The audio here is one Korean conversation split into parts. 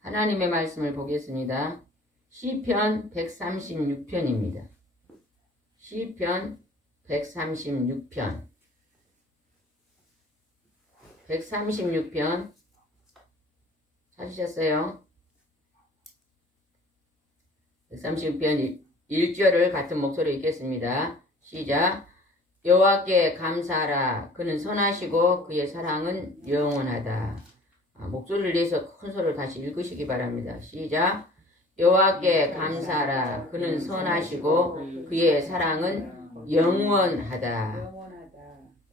하나님의 말씀을 보겠습니다. 시편 136편입니다. 시편 136편 136편 찾으셨어요? 136편 1절을 같은 목소리로 읽겠습니다. 시작. 여호와께 감사하라. 그는 선하시고 그의 사랑은 영원하다. 목소리를 내서 큰 소리로 다시 읽으시기 바랍니다. 시작. 여호와께 감사하라. 그는 선하시고 그의 사랑은 영원하다.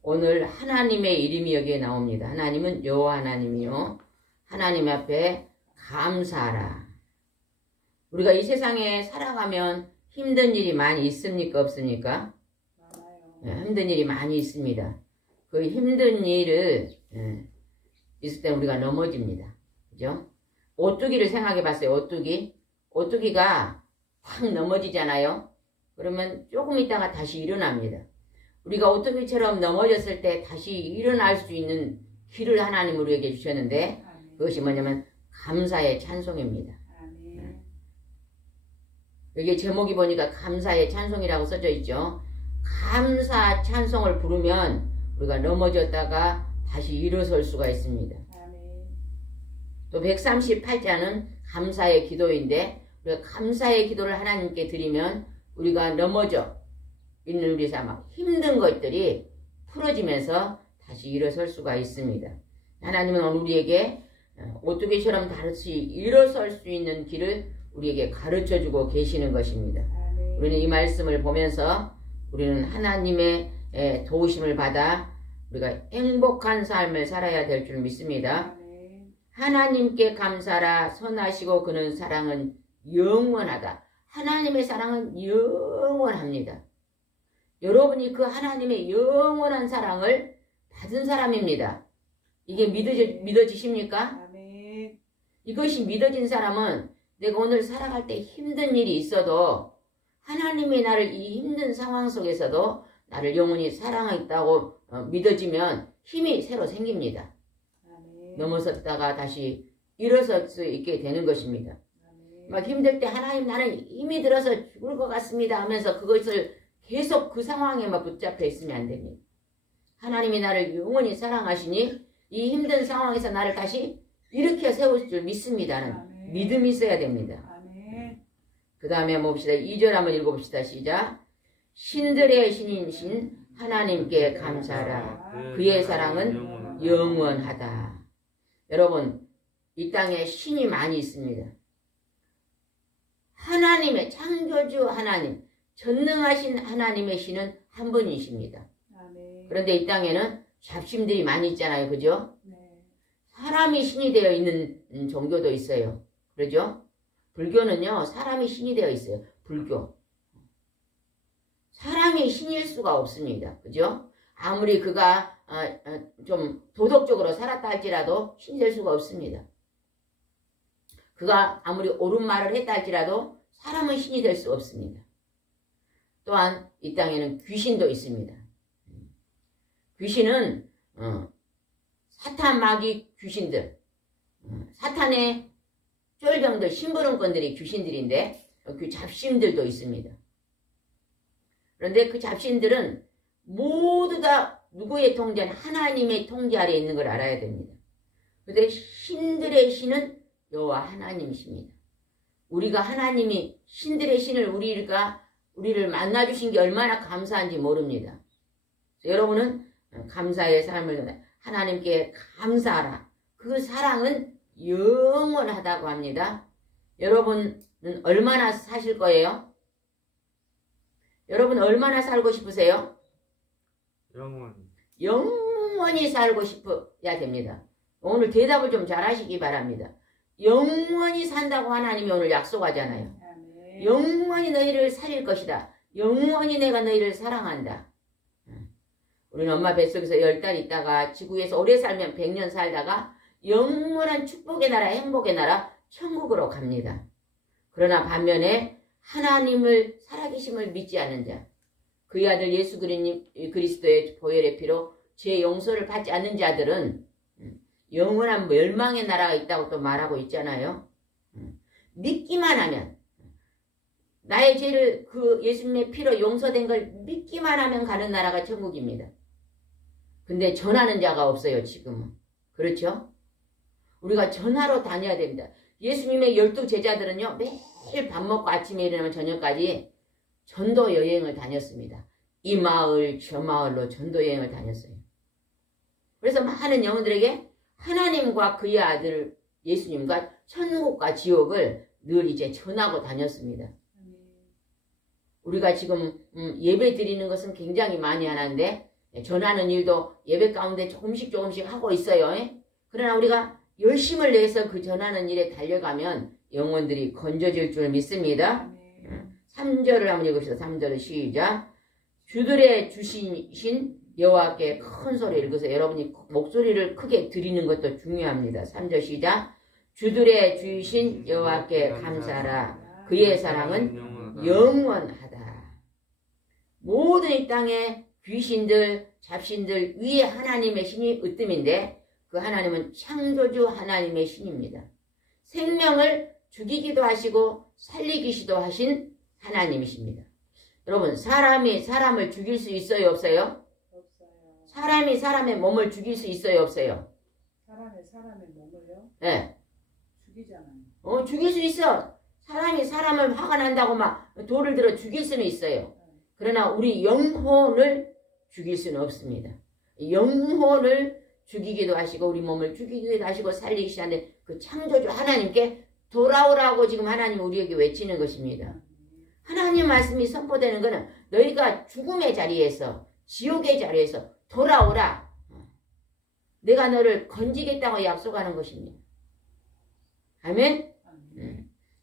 오늘 하나님의 이름이 여기에 나옵니다. 하나님은 여호와 하나님이요. 하나님 앞에 감사하라. 우리가 이 세상에 살아가면 힘든 일이 많이 있습니까? 없습니까? 힘든 일이 많이 있습니다. 그 힘든 일을 있을 때 우리가 넘어집니다. 그죠? 오뚜기를 생각해 봤어요. 오뚜기가 확 넘어지잖아요. 그러면 조금 있다가 다시 일어납니다. 우리가 오뚜기처럼 넘어졌을 때 다시 일어날 수 있는 길을 하나님 우리에게 주셨는데 그것이 뭐냐면 감사의 찬송입니다. 여기 제목이 보니까 감사의 찬송이라고 써져 있죠. 감사 찬송을 부르면 우리가 넘어졌다가 다시 일어설 수가 있습니다. 또 138자는 감사의 기도인데 우리가 감사의 기도를 하나님께 드리면 우리가 넘어져 있는 우리 삶 힘든 것들이 풀어지면서 다시 일어설 수가 있습니다. 하나님은 우리에게 오뚜기처럼 다시 일어설 수 있는 길을 우리에게 가르쳐주고 계시는 것입니다. 우리는 이 말씀을 보면서 우리는 하나님의 도우심을 받아 우리가 행복한 삶을 살아야 될 줄 믿습니다. 하나님께 감사라. 선하시고 그는 사랑은 영원하다. 하나님의 사랑은 영원합니다. 여러분이 그 하나님의 영원한 사랑을 받은 사람입니다. 이게 믿어지십니까? 이것이 믿어진 사람은 내가 오늘 살아갈 때 힘든 일이 있어도 하나님이 나를 이 힘든 상황 속에서도 나를 영원히 사랑하겠다고 믿어지면 힘이 새로 생깁니다. 넘어섰다가 다시 일어설 수 있게 되는 것입니다. 막 힘들 때 하나님 나는 힘이 들어서 죽을 것 같습니다 하면서 그것을 계속 그 상황에만 붙잡혀 있으면 안 됩니다. 하나님이 나를 영원히 사랑하시니 이 힘든 상황에서 나를 다시 일으켜 세울 줄 믿습니다는 믿음이 있어야 됩니다. 그 다음에 봅시다. 2절 한번 읽어봅시다. 시작. 신들의 신이신 하나님께 감사하라. 그의 사랑은 영원하다. 여러분 이 땅에 신이 많이 있습니다. 하나님의 창조주 하나님 전능하신 하나님의 신은 한 분이십니다. 그런데 이 땅에는 잡신들이 많이 있잖아요. 그죠? 사람이 신이 되어 있는 종교도 있어요. 그러죠? 불교는요. 사람이 신이 되어 있어요. 불교. 사람이 신일 수가 없습니다. 그죠? 아무리 그가 좀 도덕적으로 살았다 할지라도 신이 될 수가 없습니다. 그가 아무리 옳은 말을 했다 할지라도 사람은 신이 될 수 없습니다. 또한 이 땅에는 귀신도 있습니다. 귀신은 사탄 마귀 귀신들, 사탄의 쫄병들, 심부름꾼들이 귀신들인데 그 잡신들도 있습니다. 그런데 그 잡신들은 모두 다 누구의 통제? 하나님의 통제 아래에 있는 걸 알아야 됩니다. 그런데 신들의 신은 여호와 하나님이십니다. 우리가 하나님이 신들의 신을 우리를 만나주신 게 얼마나 감사한지 모릅니다. 여러분은 감사의 삶을 하나님께 감사하라. 그 사랑은 영원하다고 합니다. 여러분은 얼마나 사실 거예요? 여러분 얼마나 살고 싶으세요? 영원히 살고 싶어야 됩니다. 오늘 대답을 좀 잘하시기 바랍니다. 영원히 산다고 하나님이 오늘 약속하잖아요. 영원히 너희를 살릴 것이다. 영원히 내가 너희를 사랑한다. 우리는 엄마 뱃속에서 10달 있다가 지구에서 오래 살면 100년 살다가 영원한 축복의 나라, 행복의 나라, 천국으로 갑니다. 그러나 반면에 하나님을 살아계심을 믿지 않는 자, 그의 아들 예수 그리스도의 보혈의 피로 죄 용서를 받지 않는 자들은 영원한 멸망의 나라가 있다고 또 말하고 있잖아요. 믿기만 하면, 나의 죄를 그 예수님의 피로 용서된 걸 믿기만 하면 가는 나라가 천국입니다. 근데 전하는 자가 없어요, 지금은. 그렇죠? 우리가 전하러 다녀야 됩니다. 예수님의 12제자들은요, 매일 밥 먹고 아침에 일어나면 저녁까지 전도 여행을 다녔습니다. 이 마을, 저 마을로 전도 여행을 다녔어요. 그래서 많은 영혼들에게 하나님과 그의 아들 예수님과 천국과 지옥을 늘 이제 전하고 다녔습니다. 우리가 지금 예배 드리는 것은 굉장히 많이 하는데 전하는 일도 예배 가운데 조금씩 하고 있어요. 그러나 우리가 열심을 내서 그 전하는 일에 달려가면 영혼들이 건져질 줄 믿습니다. 3절을 한번 읽읍시다. 3절을 시작. 주들의 주신 여호와께 큰 소리 읽으세요. 여러분이 목소리를 크게 드리는 것도 중요합니다. 3절 시작. 주들의 주신 여호와께 감사하라. 그의 사랑은 영원하다. 모든 이 땅의 귀신들, 잡신들 위에 하나님의 신이 으뜸인데 그 하나님은 창조주 하나님의 신입니다. 생명을 죽이기도 하시고 살리기도 하신 하나님이십니다. 여러분, 사람이 사람을 죽일 수 있어요, 없어요? 없어요. 사람이 사람의 몸을 죽일 수 있어요, 없어요? 사람의 몸을요? 네. 죽이잖아요. 죽일 수 있어. 사람이 사람을 화가 난다고 막 돌을 들어 죽일 수는 있어요. 그러나 우리 영혼을 죽일 수는 없습니다. 영혼을 죽이기도 하시고 우리 몸을 죽이기도 하시고 살리기도 하는데 그 창조주 하나님께 돌아오라고 지금 하나님 우리에게 외치는 것입니다. 하나님 말씀이 선포되는 것은 너희가 죽음의 자리에서 지옥의 자리에서 돌아오라. 내가 너를 건지겠다고 약속하는 것입니다. 아멘?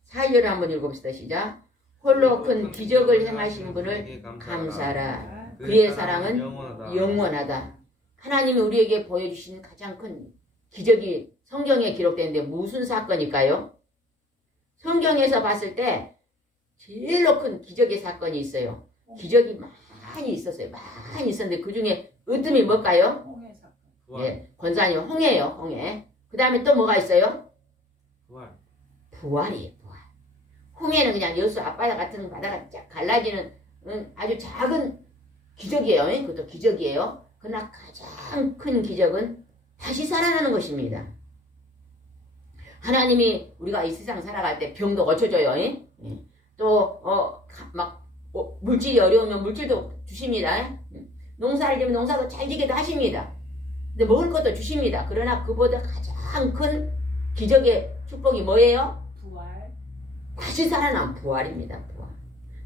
4절을 한번 읽어봅시다. 시작. 홀로 큰 기적을 행하신 분을 감사하라. 그의 사랑은 영원하다. 하나님이 우리에게 보여주신 가장 큰 기적이 성경에 기록되는데 무슨 사건일까요? 성경에서 봤을 때 제일로 큰 기적의 사건이 있어요. 기적이 많이 있었어요. 많이 있었는데 그 중에 으뜸이 뭘까요? 홍해 사건. 예, 권사님 홍해요. 홍해. 그 다음에 또 뭐가 있어요? 부활이에요. 부활. 홍해는 그냥 여수 앞바다 같은 바다가 쫙 갈라지는 아주 작은 기적이에요. 그것도 기적이에요. 그러나 가장 큰 기적은 다시 살아나는 것입니다. 하나님이 우리가 이 세상 살아갈 때 병도 고쳐줘요. 또 물질이 어려우면 물질도 주십니다. 농사를 지으면 농사도 잘 지게도 하십니다. 근데 먹을 것도 주십니다. 그러나 그보다 가장 큰 기적의 축복이 뭐예요? 부활. 다시 살아난 부활입니다. 부활.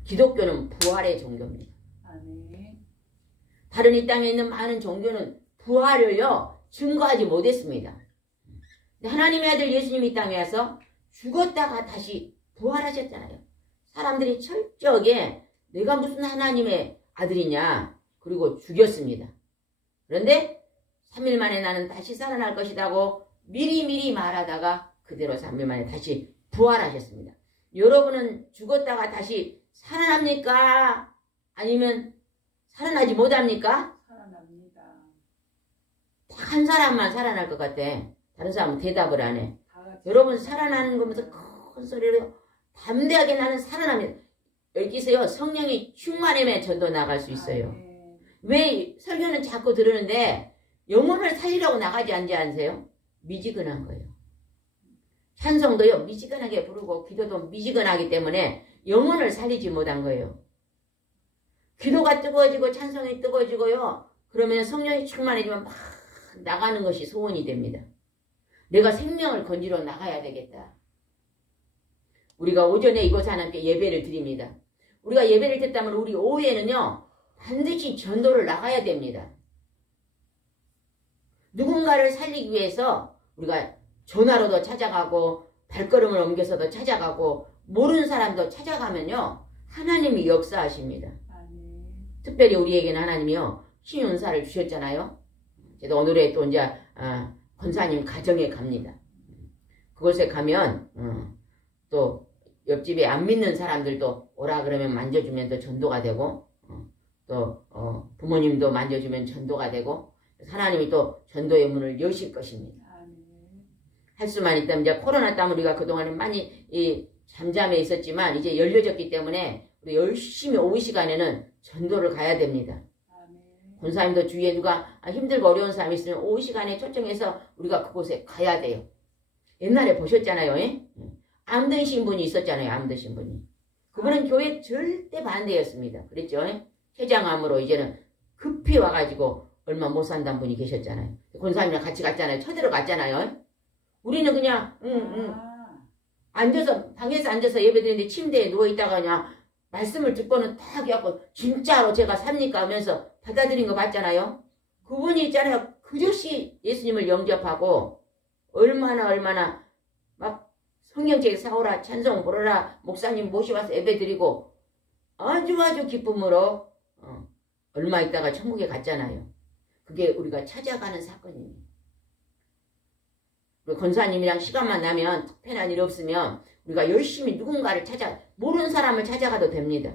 기독교는 부활의 종교입니다. 아멘. 다른 이 땅에 있는 많은 종교는 부활을요 증거하지 못했습니다. 하나님의 아들 예수님이 이 땅에 와서 죽었다가 다시 부활하셨잖아요. 사람들이 철저하게 내가 무슨 하나님의 아들이냐 그리고 죽였습니다. 그런데 3일 만에 나는 다시 살아날 것이라고 미리 말하다가 그대로 3일 만에 다시 부활하셨습니다. 여러분은 죽었다가 다시 살아납니까? 아니면 살아나지 못합니까? 살아납니다. 딱 한 사람만 살아날 것 같아. 다른 사람은 대답을 안 해. 여러분 살아나는 거면서 큰 소리로 담대하게 나는 살아납니다. 여기서요 성령이 충만하면 전도 나갈 수 있어요. 왜 설교는 자꾸 들으는데 영혼을 살리려고 나가지 않으세요? 미지근한 거예요. 찬송도요 미지근하게 부르고 기도도 미지근하기 때문에 영혼을 살리지 못한 거예요. 기도가 뜨거워지고 찬송이 뜨거워지고요. 그러면 성령이 충만해지면 막 나가는 것이 소원이 됩니다. 내가 생명을 건지러 나가야 되겠다. 우리가 오전에 이곳 하나님께 예배를 드립니다. 우리가 예배를 드렸다면 우리 오후에는요 반드시 전도를 나가야 됩니다. 누군가를 살리기 위해서 우리가 전화로도 찾아가고 발걸음을 옮겨서도 찾아가고 모르는 사람도 찾아가면요 하나님이 역사하십니다. 특별히 우리에게는 하나님이요 신윤사를 주셨잖아요. 제가 오늘에 또 이제 권사님 가정에 갑니다. 그곳에 가면 또 옆집에 안 믿는 사람들도 오라 그러면 만져주면 또 전도가 되고 또 부모님도 만져주면 전도가 되고 하나님이 또 전도의 문을 여실 것입니다. 할 수만 있다면 이제 코로나 때문에 우리가 그동안에 많이 잠잠해 있었지만 이제 열려졌기 때문에 우리 열심히 오후 시간에는 전도를 가야 됩니다. 권사님도 주위에 누가 힘들고 어려운 사람이 있으면 오후 시간에 초청해서 우리가 그곳에 가야 돼요. 옛날에 보셨잖아요. 암 드신 분이 있었잖아요. 암 드신 분이. 그분은 교회 절대 반대였습니다. 그랬죠. 췌장암으로 이제는 급히 와가지고 얼마 못 산다는 분이 계셨잖아요. 권사님이랑 같이 갔잖아요. 쳐들어 갔잖아요. 우리는 그냥 앉아서 방에서 앉아서 예배드리는데 침대에 누워있다가 그냥 말씀을 듣고는 딱 해갖고 진짜로 제가 삽니까 하면서 받아들인 거 봤잖아요. 그분이 있잖아요. 그저씨 예수님을 영접하고 얼마나 막 성경책 사오라 찬송 부르라 목사님 모셔와서 예배드리고 아주 기쁨으로 얼마 있다가 천국에 갔잖아요. 그게 우리가 찾아가는 사건입니다. 권사님이랑 시간만 나면 특별한 일 없으면 우리가 열심히 누군가를 모르는 사람을 찾아가도 됩니다.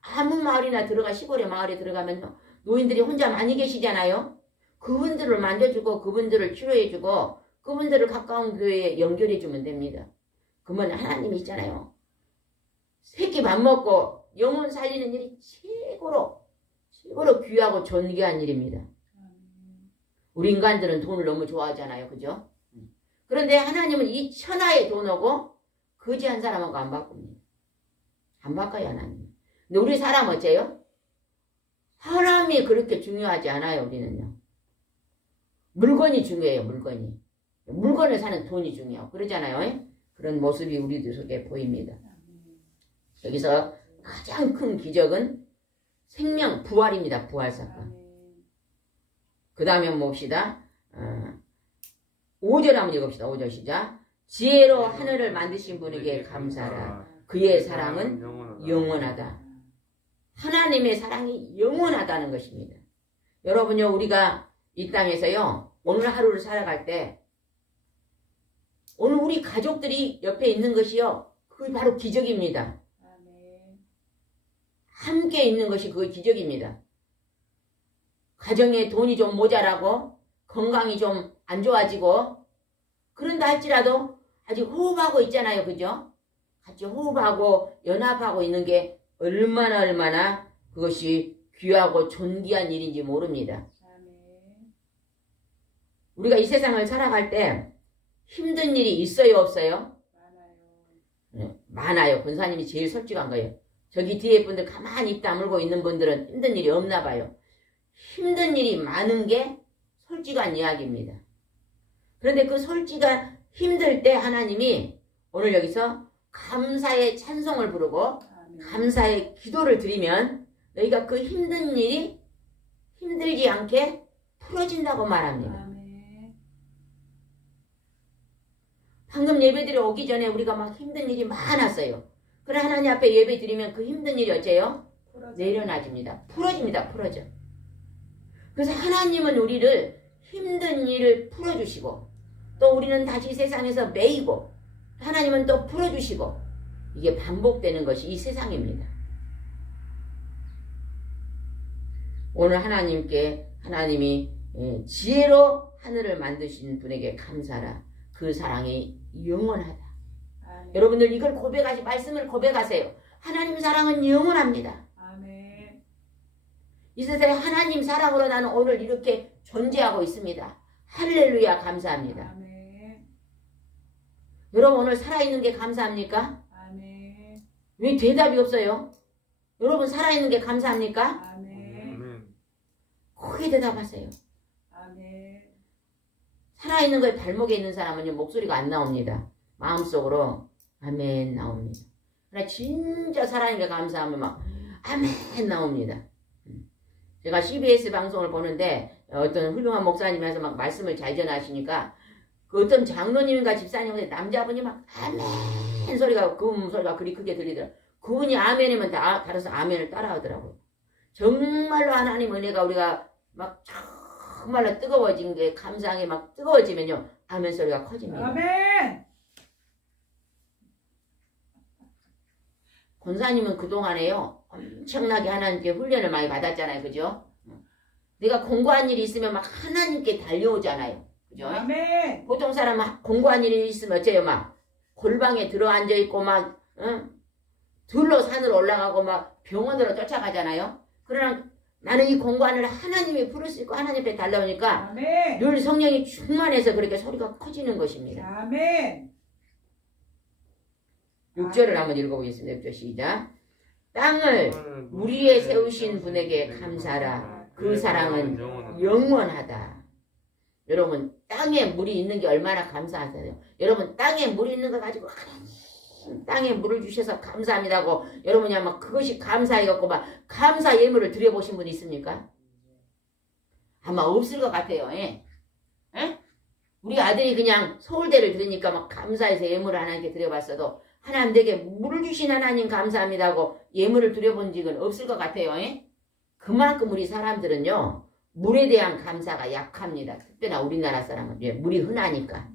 아무 마을이나 시골의 마을에 들어가면 노인들이 혼자 많이 계시잖아요. 그분들을 만져주고 그분들을 치료해주고 그분들을 가까운 교회에 연결해주면 됩니다. 그러면 하나님이 있잖아요. 새끼 밥 먹고 영혼 살리는 일이 최고로 귀하고 존귀한 일입니다. 우리 인간들은 돈을 너무 좋아하잖아요. 그죠? 그런데 하나님은 이 천하의 돈 오고 거지 한 사람하고 안 바꿉니다. 안 바꿔요, 하나님. 근데 우리 사람 어째요? 사람이 그렇게 중요하지 않아요, 우리는요. 물건이 중요해요, 물건이. 물건을 사는 돈이 중요하고 그러잖아요. 그런 모습이 우리들 속에 보입니다. 여기서 가장 큰 기적은 생명 부활입니다. 부활 사건. 그 다음에 봅시다. 5절 한번 읽읍시다. 5절 시작. 지혜로 하늘을 만드신 분에게 감사하라. 그의 사랑은 영원하다. 하나님의 사랑이 영원하다는 것입니다. 여러분요, 우리가 이 땅에서요, 오늘 하루를 살아갈 때 오늘 우리 가족들이 옆에 있는 것이요, 그게 바로 기적입니다. 함께 있는 것이 그 기적입니다. 가정에 돈이 좀 모자라고 건강이 좀 안 좋아지고 그런다 할지라도 아직 호흡하고 있잖아요. 그죠? 같이 호흡하고 연합하고 있는 게 얼마나 그것이 귀하고 존귀한 일인지 모릅니다. 우리가 이 세상을 살아갈 때 힘든 일이 있어요, 없어요? 많아요. 많아요. 권사님이 제일 솔직한 거예요. 저기 뒤에 분들 가만히 입 다물고 있는 분들은 힘든 일이 없나 봐요. 힘든 일이 많은 게 솔직한 이야기입니다. 그런데 그 솔직한 힘들 때 하나님이 오늘 여기서 감사의 찬송을 부르고 감사의 기도를 드리면 너희가 그 힘든 일이 힘들지 않게 풀어진다고 말합니다. 방금 예배드려 오기 전에 우리가 막 힘든 일이 많았어요. 그래 하나님 앞에 예배 드리면 그 힘든 일이 어째요? 내려놔집니다. 풀어져. 그래서 하나님은 우리를 힘든 일을 풀어주시고 또 우리는 다시 세상에서 매이고 하나님은 또 풀어주시고 이게 반복되는 것이 이 세상입니다. 오늘 하나님이 지혜로 하늘을 만드신 분에게 감사라. 그 사랑이 영원하다. 여러분들 이걸 말씀을 고백하세요. 하나님 사랑은 영원합니다. 아멘. 이 세상에 하나님 사랑으로 나는 오늘 이렇게 존재하고 있습니다. 할렐루야 감사합니다. 아멘. 여러분 오늘 살아있는 게 감사합니까? 아멘. 왜 대답이 없어요? 여러분 살아있는 게 감사합니까? 아멘. 크게 대답하세요. 아멘. 살아있는 거에 발목에 있는 사람은요 목소리가 안 나옵니다. 마음속으로 아멘 나옵니다. 그러나 진짜 살아있는 게 감사하면 막 아멘 나옵니다. 제가 CBS 방송을 보는데 어떤 훌륭한 목사님이 와서 막 말씀을 잘 전하시니까 그 어떤 장로님인가 집사님인가 남자분이 막 아멘 소리가 그 소리가 그리 크게 들리더라고요. 그분이 아멘이면 따라서 아멘을 따라하더라고요. 정말로 하나님 은혜가 우리가 막 정말로 뜨거워진 게 감사하게 막 뜨거워지면요 아멘 소리가 커집니다. 아멘. 권사님은 그동안에요 엄청나게 하나님께 훈련을 많이 받았잖아요. 그죠? 내가 공부한 일이 있으면 막 하나님께 달려오잖아요. 그죠? 아멘. 보통 사람은 공부한 일이 있으면 어째요? 막 골방에 들어앉아 있고 막 들로 산으로 올라가고 막 병원으로 쫓아가잖아요. 그러나 나는 이 공간을 하나님이 부를 수 있고 하나님 앞에 달라오니까 아멘. 늘 성령이 충만해서 그렇게 소리가 커지는 것입니다. 아멘. 6절을 한번 읽어보겠습니다. 6절 시작. 땅을 물 위에 세우신 분에게 감사하라. 그 사랑은 영원하다. 여러분 땅에 물이 있는 게 얼마나 감사하세요. 여러분 땅에 물이 있는 거 가지고 하나님 땅에 물을 주셔서 감사합니다고 여러분이 아마 그것이 감사해갖고 막 감사 예물을 드려보신 분 있습니까? 아마 없을 것 같아요. 예? 예? 우리 아들이 그냥 서울대를 들으니까 막 감사해서 예물을 하나님께 드려봤어도 하나님 내게 물을 주신 하나님 감사합니다고 예물을 드려본 적은 없을 것 같아요. 예? 그만큼 우리 사람들은요 물에 대한 감사가 약합니다. 특히나 우리나라 사람은 물이 흔하니까.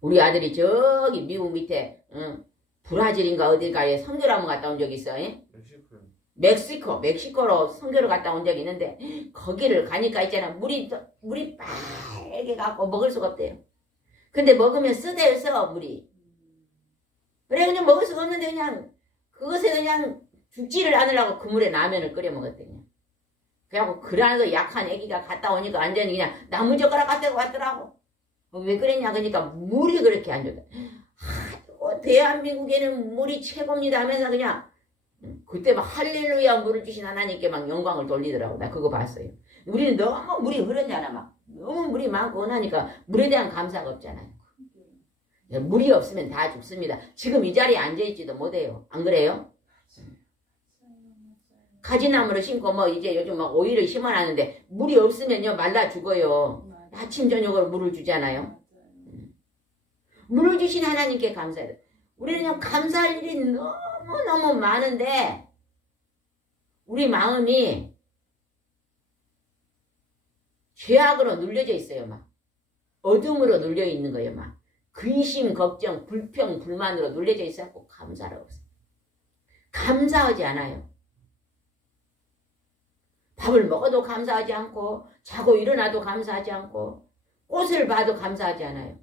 우리 아들이 저기 미국 밑에 브라질인가 어딜가에 선교를 한번 갔다 온 적이 있어. 예? 멕시코로 선교를 갔다 온 적이 있는데 거기를 가니까 있잖아 물이 빨개 갖고 먹을 수가 없대요. 근데 먹으면 쓰대서 물이. 그래 그냥 먹을 수가 없는데 그냥 그것에 그냥 죽지를 않으려고 그 물에 라면을 끓여 먹었대. 그냥. 그래갖고 그러는 약한 애기가 갔다 오니까 완전히 그냥 나무젓가락 갖다 왔더라고. 왜 그랬냐 그러니까 물이 그렇게 안 좋다. 대한민국에는 물이 최고입니다 하면서 그냥 그때 막 할렐루야 물을 주신 하나님께 막 영광을 돌리더라고. 나 그거 봤어요. 우리는 너무 물이 흐르잖아. 막 너무 물이 많고 하니까 물에 대한 감사가 없잖아요. 물이 없으면 다 죽습니다. 지금 이 자리에 앉아있지도 못해요. 안 그래요? 가지나무를 심고 뭐 이제 요즘 막 오이를 심어놨는데 물이 없으면요 말라 죽어요. 아침 저녁으로 물을 주잖아요. 물을 주신 하나님께 감사해요. 우리는 그냥 감사할 일이 너무너무 많은데 우리 마음이 죄악으로 눌려져 있어요. 막 어둠으로 눌려 있는 거예요. 막 근심, 걱정, 불평, 불만으로 눌려져 있어서 감사를 없어요. 감사하지 않아요. 밥을 먹어도 감사하지 않고 자고 일어나도 감사하지 않고 꽃을 봐도 감사하지 않아요.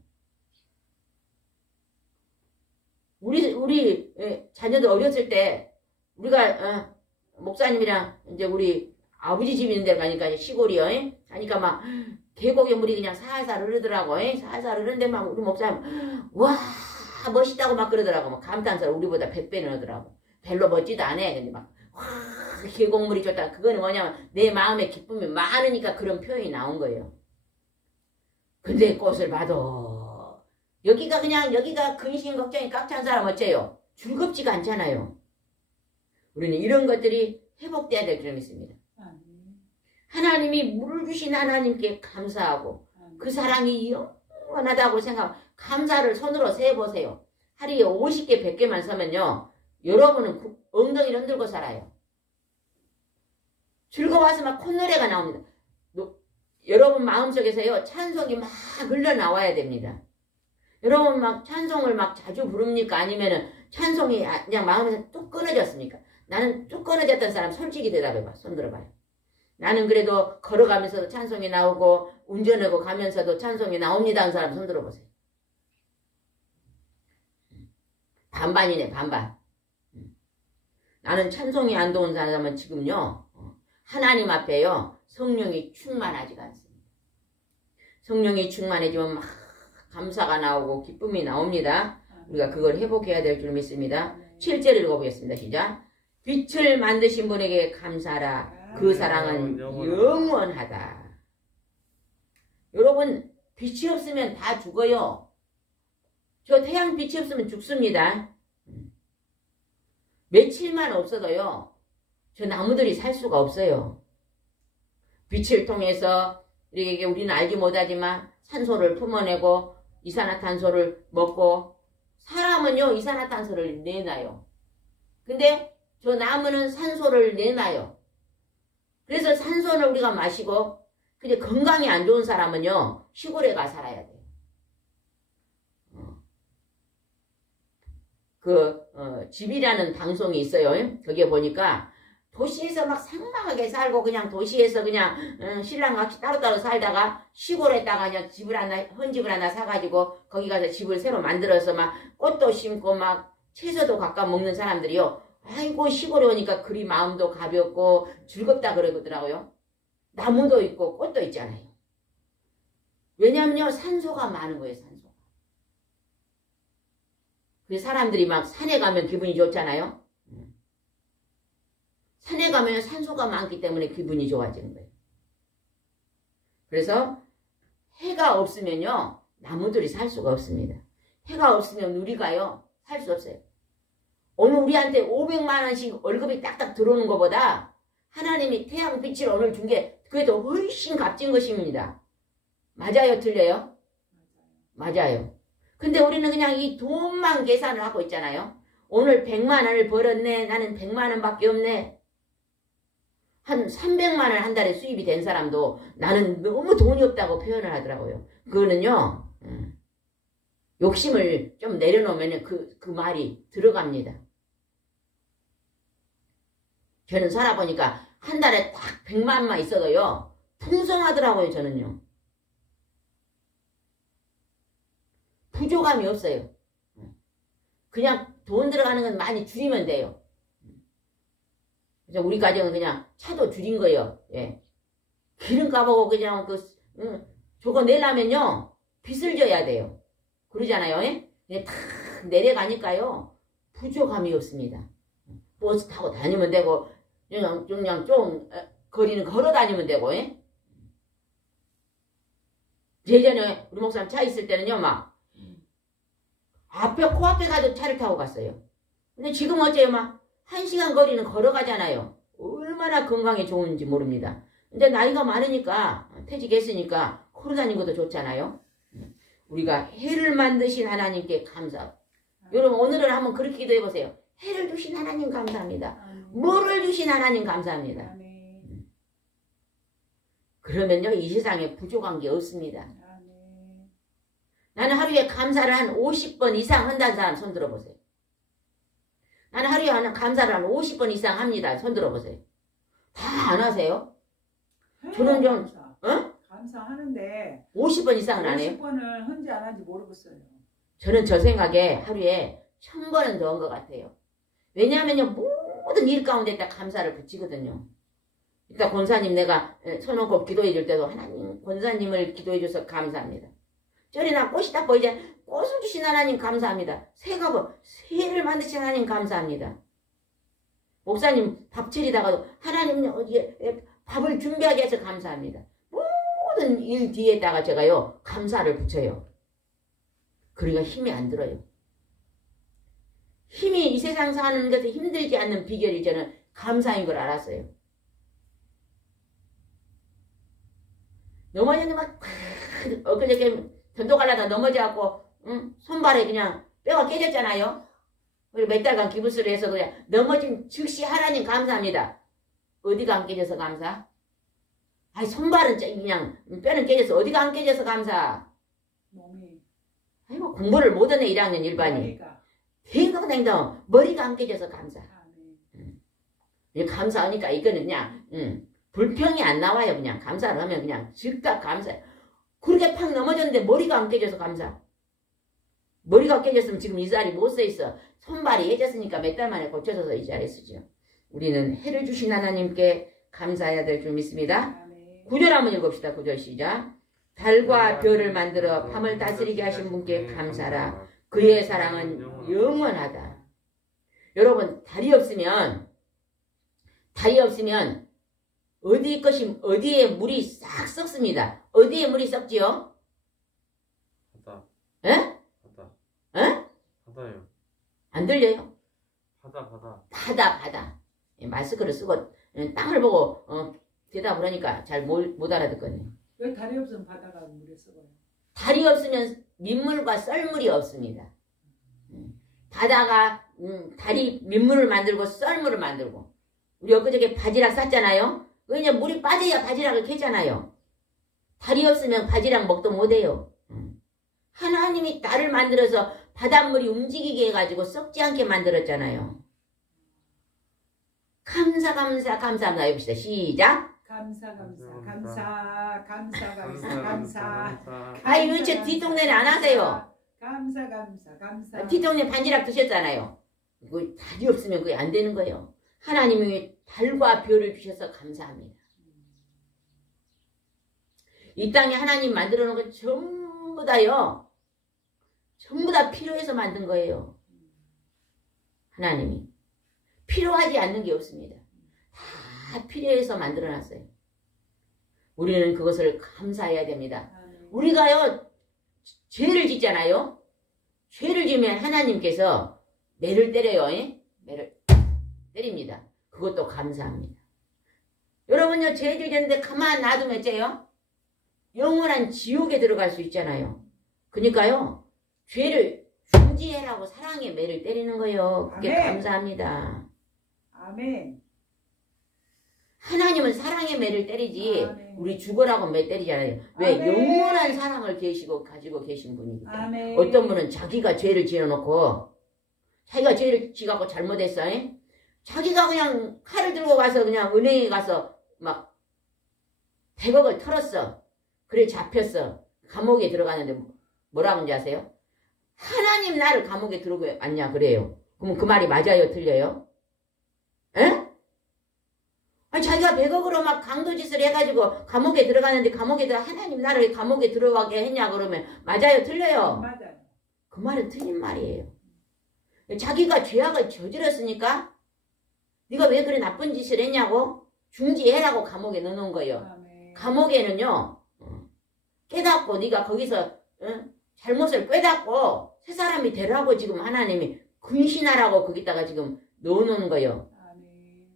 우리 자녀들 어렸을 때 우리가 목사님이랑 이제 우리 아버지 집 있는 데 가니까 시골이요. 가니까 막 계곡에 물이 그냥 살살 흐르더라고. 살살 흐르는데 막 우리 목사님 와 멋있다고 막 그러더라고. 막 감탄사를 우리보다 100배는 하더라고. 별로 멋지도 않아. 근데 막 와 계곡물이 좋다. 그거는 뭐냐면 내 마음의 기쁨이 많으니까 그런 표현이 나온 거예요. 근데 꽃을 봐도 여기가 근심 걱정이 꽉 찬 사람 어째요? 즐겁지가 않잖아요. 우리는 이런 것들이 회복돼야 될 줄 믿습니다. 하나님이 물을 주신 하나님께 감사하고 그 사랑이 영원하다고 생각하고 감사를 손으로 세보세요. 하루에 50개 100개만 서면요. 여러분은 엉덩이를 흔들고 살아요. 즐거워서 막 콧노래가 나옵니다. 여러분 마음속에서요. 찬송이 막 흘러나와야 됩니다. 여러분 막 찬송을 막 자주 부릅니까? 아니면은 찬송이 그냥 마음에서 뚝 끊어졌습니까? 나는 뚝 끊어졌던 사람 솔직히 대답해봐. 손 들어봐요. 나는 그래도 걸어가면서도 찬송이 나오고 운전하고 가면서도 찬송이 나옵니다 하는 사람 손 들어보세요. 반반이네 반반. 나는 찬송이 안 좋은 사람은 지금요. 하나님 앞에요. 성령이 충만하지가 않습니다. 성령이 충만해지면 막 감사가 나오고 기쁨이 나옵니다. 우리가 그걸 회복해야 될 줄 믿습니다. 7절 읽어보겠습니다. 시작. 빛을 만드신 분에게 감사하라. 그 사랑은 영원하다. 여러분 빛이 없으면 다 죽어요. 저 태양 빛이 없으면 죽습니다. 며칠만 없어도요. 저 나무들이 살 수가 없어요. 빛을 통해서 우리는 알지 못하지만 산소를 품어내고 이산화탄소를 먹고 사람은요 이산화탄소를 내놔요. 근데 저 나무는 산소를 내놔요. 그래서 산소를 우리가 마시고 근데 건강이 안 좋은 사람은요 시골에 가 살아야 돼요. 집이라는 방송이 있어요. 거기에 보니까 도시에서 막 상막하게 살고 그냥 도시에서 그냥 신랑과 같이 따로따로 살다가 시골에다가 그냥 헌집을 하나 사가지고 거기 가서 집을 새로 만들어서 막 꽃도 심고 막 채소도 각각 먹는 사람들이요. 아이고 시골에 오니까 그리 마음도 가볍고 즐겁다 그러더라고요. 나무도 있고 꽃도 있잖아요. 왜냐면요 산소가 많은 거예요. 산소가. 그래서 사람들이 막 산에 가면 기분이 좋잖아요. 산에 가면 산소가 많기 때문에 기분이 좋아지는 거예요. 그래서 해가 없으면요 나무들이 살 수가 없습니다. 해가 없으면 우리가요 살 수 없어요. 오늘 우리한테 500만 원씩 월급이 딱딱 들어오는 것보다 하나님이 태양빛을 오늘 준 게 그게 더 훨씬 값진 것입니다. 맞아요? 틀려요? 맞아요. 근데 우리는 그냥 이 돈만 계산을 하고 있잖아요. 오늘 100만 원을 벌었네. 나는 100만 원밖에 없네. 한 300만 원 한 달에 수입이 된 사람도 나는 너무 돈이 없다고 표현을 하더라고요. 그거는요. 욕심을 좀 내려놓으면 그 말이 들어갑니다. 저는 살아보니까 한 달에 딱 100만만 있어도요. 풍성하더라고요. 저는요. 부족함이 없어요. 그냥 돈 들어가는 건 많이 줄이면 돼요. 그래서 우리 가정은 그냥 차도 줄인 거예요. 예. 기름값하고 그냥 저거 내려면요. 빚을 져야 돼요. 그러잖아요. 예? 탁 내려가니까요. 부족함이 없습니다. 버스 타고 다니면 되고 그냥 좀 거리는 걸어 다니면 되고 예? 예전에 우리 목사님 차 있을 때는요. 막 코앞에 가도 차를 타고 갔어요. 근데 지금 어째요? 막 1시간 거리는 걸어가잖아요. 얼마나 건강에 좋은지 모릅니다. 근데 나이가 많으니까 퇴직했으니까 걸어 다니는 것도 좋잖아요. 우리가 해를 만드신 하나님께 감사. 여러분 오늘은 한번 그렇게 기도해보세요. 해를 주신 하나님 감사합니다. 물을 주신 하나님 감사합니다. 그러면요 이 세상에 부족한 게 없습니다. 나는 하루에 감사를 한 50번 이상 한다는 사람 손 들어보세요. 나는 하루에 감사를 한 50번 이상 합니다. 손 들어보세요. 다 안 하세요? 저는 좀 감사하는데 50번 이상은 안 해요. 50번을 한지 안 한지 모르겠어요. 저는 저 생각에 하루에 1000번은 더 한 것 같아요. 왜냐하면요 모든 일 가운데다 감사를 붙이거든요. 일단 권사님 내가 서놓고 기도해 줄 때도 하나님 권사님을 기도해 줘서 감사합니다. 저리나 꽃이 딱 보이잖아요. 꽃을 주신 하나님 감사합니다. 새를 만드신 하나님 감사합니다. 목사님 밥 차리다가도 하나님 어디에 밥을 준비하게 해서 감사합니다. 모든 일 뒤에다가 제가요 감사를 붙여요. 그러니까 힘이 안 들어요. 힘이 이 세상 사는 것에 힘들지 않는 비결이 저는 감사인 걸 알았어요. 넘어졌는데 막 엊그저께 전도 가려다 넘어져갖고 손발에 그냥 뼈가 깨졌잖아요. 그리고 몇 달간 기부스를 해서 그냥 넘어진 즉시 하나님 감사합니다. 어디가 안 깨져서 감사? 아니 손발은 그냥 뼈는 깨져서 어디가 안 깨져서 감사? 몸이. 아이고 공부를 못하네 1학년 1반이. 댕덩댕덩 머리가 안 깨져서 감사. 감사하니까 이거는 그냥 불평이 안 나와요. 그냥 감사를 하면 그냥 즉각 감사해요. 그렇게 팍 넘어졌는데 머리가 안 깨져서 감사. 머리가 깨졌으면 지금 이 자리 못 서 있어. 손발이 해졌으니까 몇 달 만에 고쳐져서 이 자리에 서죠. 우리는 해를 주신 하나님께 감사해야 될 줄 믿습니다. 9절 한번 읽읍시다. 9절 시작. 달과 별을 만들어 밤을 다스리게 하신 분께 감사라. 그의 사랑은 영원하다. 여러분 달이 없으면 어디에 물이 싹 썩습니다. 어디에 물이 썩지요? 바다. 에? 바다. 에? 바다요. 안 들려요? 바다. 마스크를 쓰고 땅을 보고 대답을 하니까 잘 못 알아듣거든요. 왜 달이 없으면 바다가 물에 썩어요? 달이 없으면 민물과 썰물이 없습니다. 바다가 달이 민물을 만들고 썰물을 만들고 우리 엊그저께 바지락 쌌잖아요. 왜냐 물이 빠져야 바지락을 캐잖아요. 달이 없으면 바지락 먹도 못해요. 하나님이 달을 만들어서 바닷물이 움직이게 해가지고 썩지 않게 만들었잖아요. 감사합니다. 해봅시다. 시작. 감사. 아이, 왜 제 뒷동네는 안 하세요? 감사. 뒷동네 반지락 드셨잖아요. 그거 달이 없으면 그게 안 되는 거예요. 하나님이 달과 별을 주셔서 감사합니다. 이 땅에 하나님 만들어 놓은 건 전부 다요. 전부 다 필요해서 만든 거예요. 하나님이. 필요하지 않는 게 없습니다. 다 필요해서 만들어 놨어요. 우리는 그것을 감사해야 됩니다. 우리가요, 죄를 짓잖아요. 죄를 지으면 하나님께서 매를 때려요. 매를 때립니다. 그것도 감사합니다. 여러분요, 죄 짓는데 가만 놔두면 어째요? 영원한 지옥에 들어갈 수 있잖아요. 그러니까요, 죄를 중지해라고 사랑의 매를 때리는 거예요. 그게 아멘. 감사합니다. 아멘. 하나님은 사랑의 매를 때리지 아멘. 우리 죽으라고 매 때리잖아요. 왜? 아멘. 영원한 사랑을 가지고 계신 분이기 때문에. 아멘. 어떤 분은 자기가 죄를 지어놓고 자기가 죄를 지갖고 잘못했어. 자기가 그냥 칼을 들고 가서 그냥 은행에 가서 막 100억을 털었어. 그래 잡혔어. 감옥에 들어가는데 뭐라고 하는지 아세요? 하나님 나를 감옥에 들어오게 왔냐 그래요. 그럼 그 말이 맞아요? 틀려요? 에? 아니 자기가 100억으로 막 강도짓을 해가지고 감옥에 들어가는데 하나님 나를 감옥에 들어가게 했냐 그러면 맞아요? 틀려요? 맞아요. 그 말은 틀린 말이에요. 자기가 죄악을 저질렀으니까 네가 왜 그래 나쁜 짓을 했냐고 중지해라고 감옥에 넣어놓은 거예요. 아멘. 감옥에는요 깨닫고 네가 거기서 잘못을 깨닫고 새 사람이 되라고 지금 하나님이 근신하라고 거기다가 지금 넣어놓은 거예요. 아멘.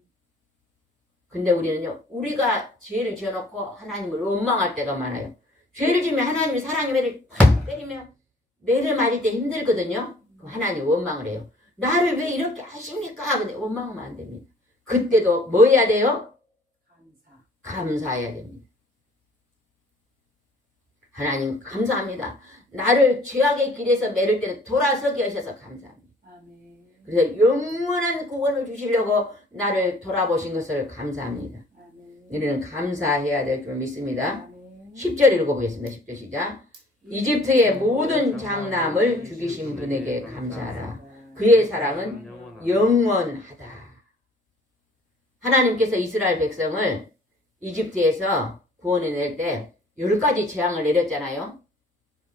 근데 우리는요 우리가 죄를 지어놓고 하나님을 원망할 때가 많아요. 죄를 지으면 하나님이 사랑의 매를 팍 때리면 매를 맞을 때 힘들거든요. 그럼 하나님 원망을 해요. 나를 왜 이렇게 하십니까? 근데 원망하면 안 됩니다. 그때도 뭐 해야 돼요? 감사해야 됩니다. 하나님 감사합니다. 나를 죄악의 길에서 매를 때려 돌아서게 하셔서 감사합니다. 아멘. 그래서 영원한 구원을 주시려고 나를 돌아보신 것을 감사합니다. 아멘. 우리는 감사해야 될 줄 믿습니다. 아멘. 10절 읽어보겠습니다. 10절 시작. 이집트의 모든 장남을 죽이신 분에게 감사하라. 그의 사랑은 영원하다. 하나님께서 이스라엘 백성을 이집트에서 구원해낼 때 10가지 재앙을 내렸잖아요.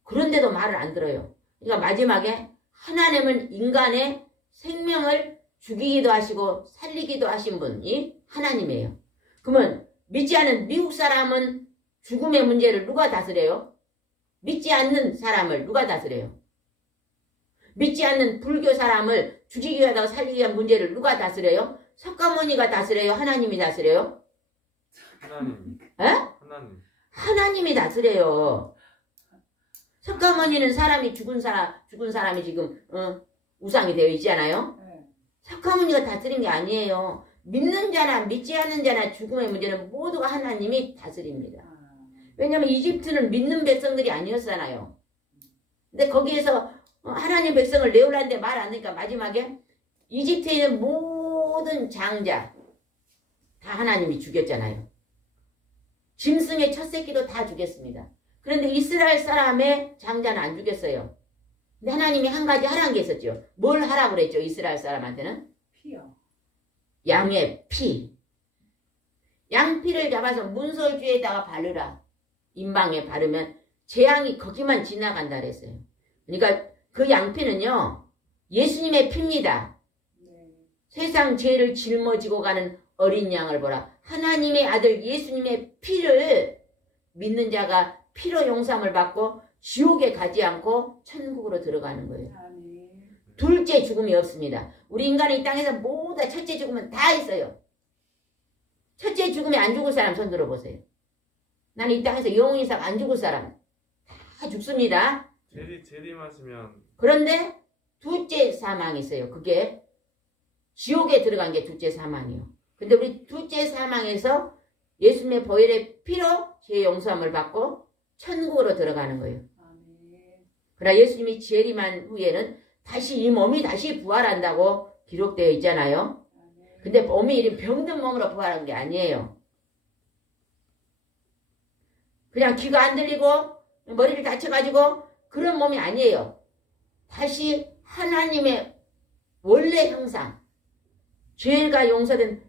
그런데도 말을 안 들어요. 그러니까 마지막에 하나님은 인간의 생명을 죽이기도 하시고 살리기도 하신 분이 하나님이에요. 그러면 믿지 않은 미국 사람은 죽음의 문제를 누가 다스려요? 믿지 않는 사람을 누가 다스려요? 믿지 않는 불교 사람을 죽이기 위하다가 살리기 위한 문제를 누가 다스려요? 석가모니가 다스려요? 하나님이 다스려요? 하나님. 에? 하나님. 하나님이 다스려요. 석가모니는 사람이 죽은 사람이 지금 우상이 되어 있잖아요. 네. 석가모니가 다스린 게 아니에요. 믿는 자나 믿지 않는 자나 죽음의 문제는 모두가 하나님이 다스립니다. 왜냐하면 이집트는 믿는 백성들이 아니었잖아요. 근데 거기에서 하나님 백성을 내오라는데 말 안 하니까 마지막에 이집트에 있는 모든 장자 다 하나님이 죽였잖아요. 짐승의 첫 새끼도 다 죽였습니다. 그런데 이스라엘 사람의 장자는 안 죽였어요. 근데 하나님이 한 가지 하라는 게 있었죠. 뭘 하라고 그랬죠? 이스라엘 사람한테는? 피요. 양의 피. 양피를 잡아서 문설주에다가 바르라. 인방에 바르면 재앙이 거기만 지나간다 그랬어요. 그러니까 그 양피는요. 예수님의 피입니다. 네. 세상 죄를 짊어지고 가는 어린 양을 보라. 하나님의 아들 예수님의 피를 믿는 자가 피로 용서함을 받고 지옥에 가지 않고 천국으로 들어가는 거예요. 아멘. 둘째 죽음이 없습니다. 우리 인간은 이 땅에서 모두 다 첫째 죽음은 다 있어요. 첫째 죽음에 안 죽을 사람 손 들어보세요. 나는 이 땅에서 영원히 살 안 죽을 사람 다 죽습니다. 재림하시면 그런데 둘째 사망이 있어요. 그게 지옥에 들어간 게 둘째 사망이요. 근데 우리 둘째 사망에서 예수님의 보혈의 피로 죄 용서함을 받고 천국으로 들어가는 거예요. 아멘. 그러나 예수님이 재림한 후에는 다시 이 몸이 다시 부활한다고 기록되어 있잖아요. 아멘. 근데 몸이 이리 병든 몸으로 부활한 게 아니에요. 그냥 귀가 안 들리고 머리를 다쳐가지고 그런 몸이 아니에요. 다시 하나님의 원래 형상, 죄가 용서된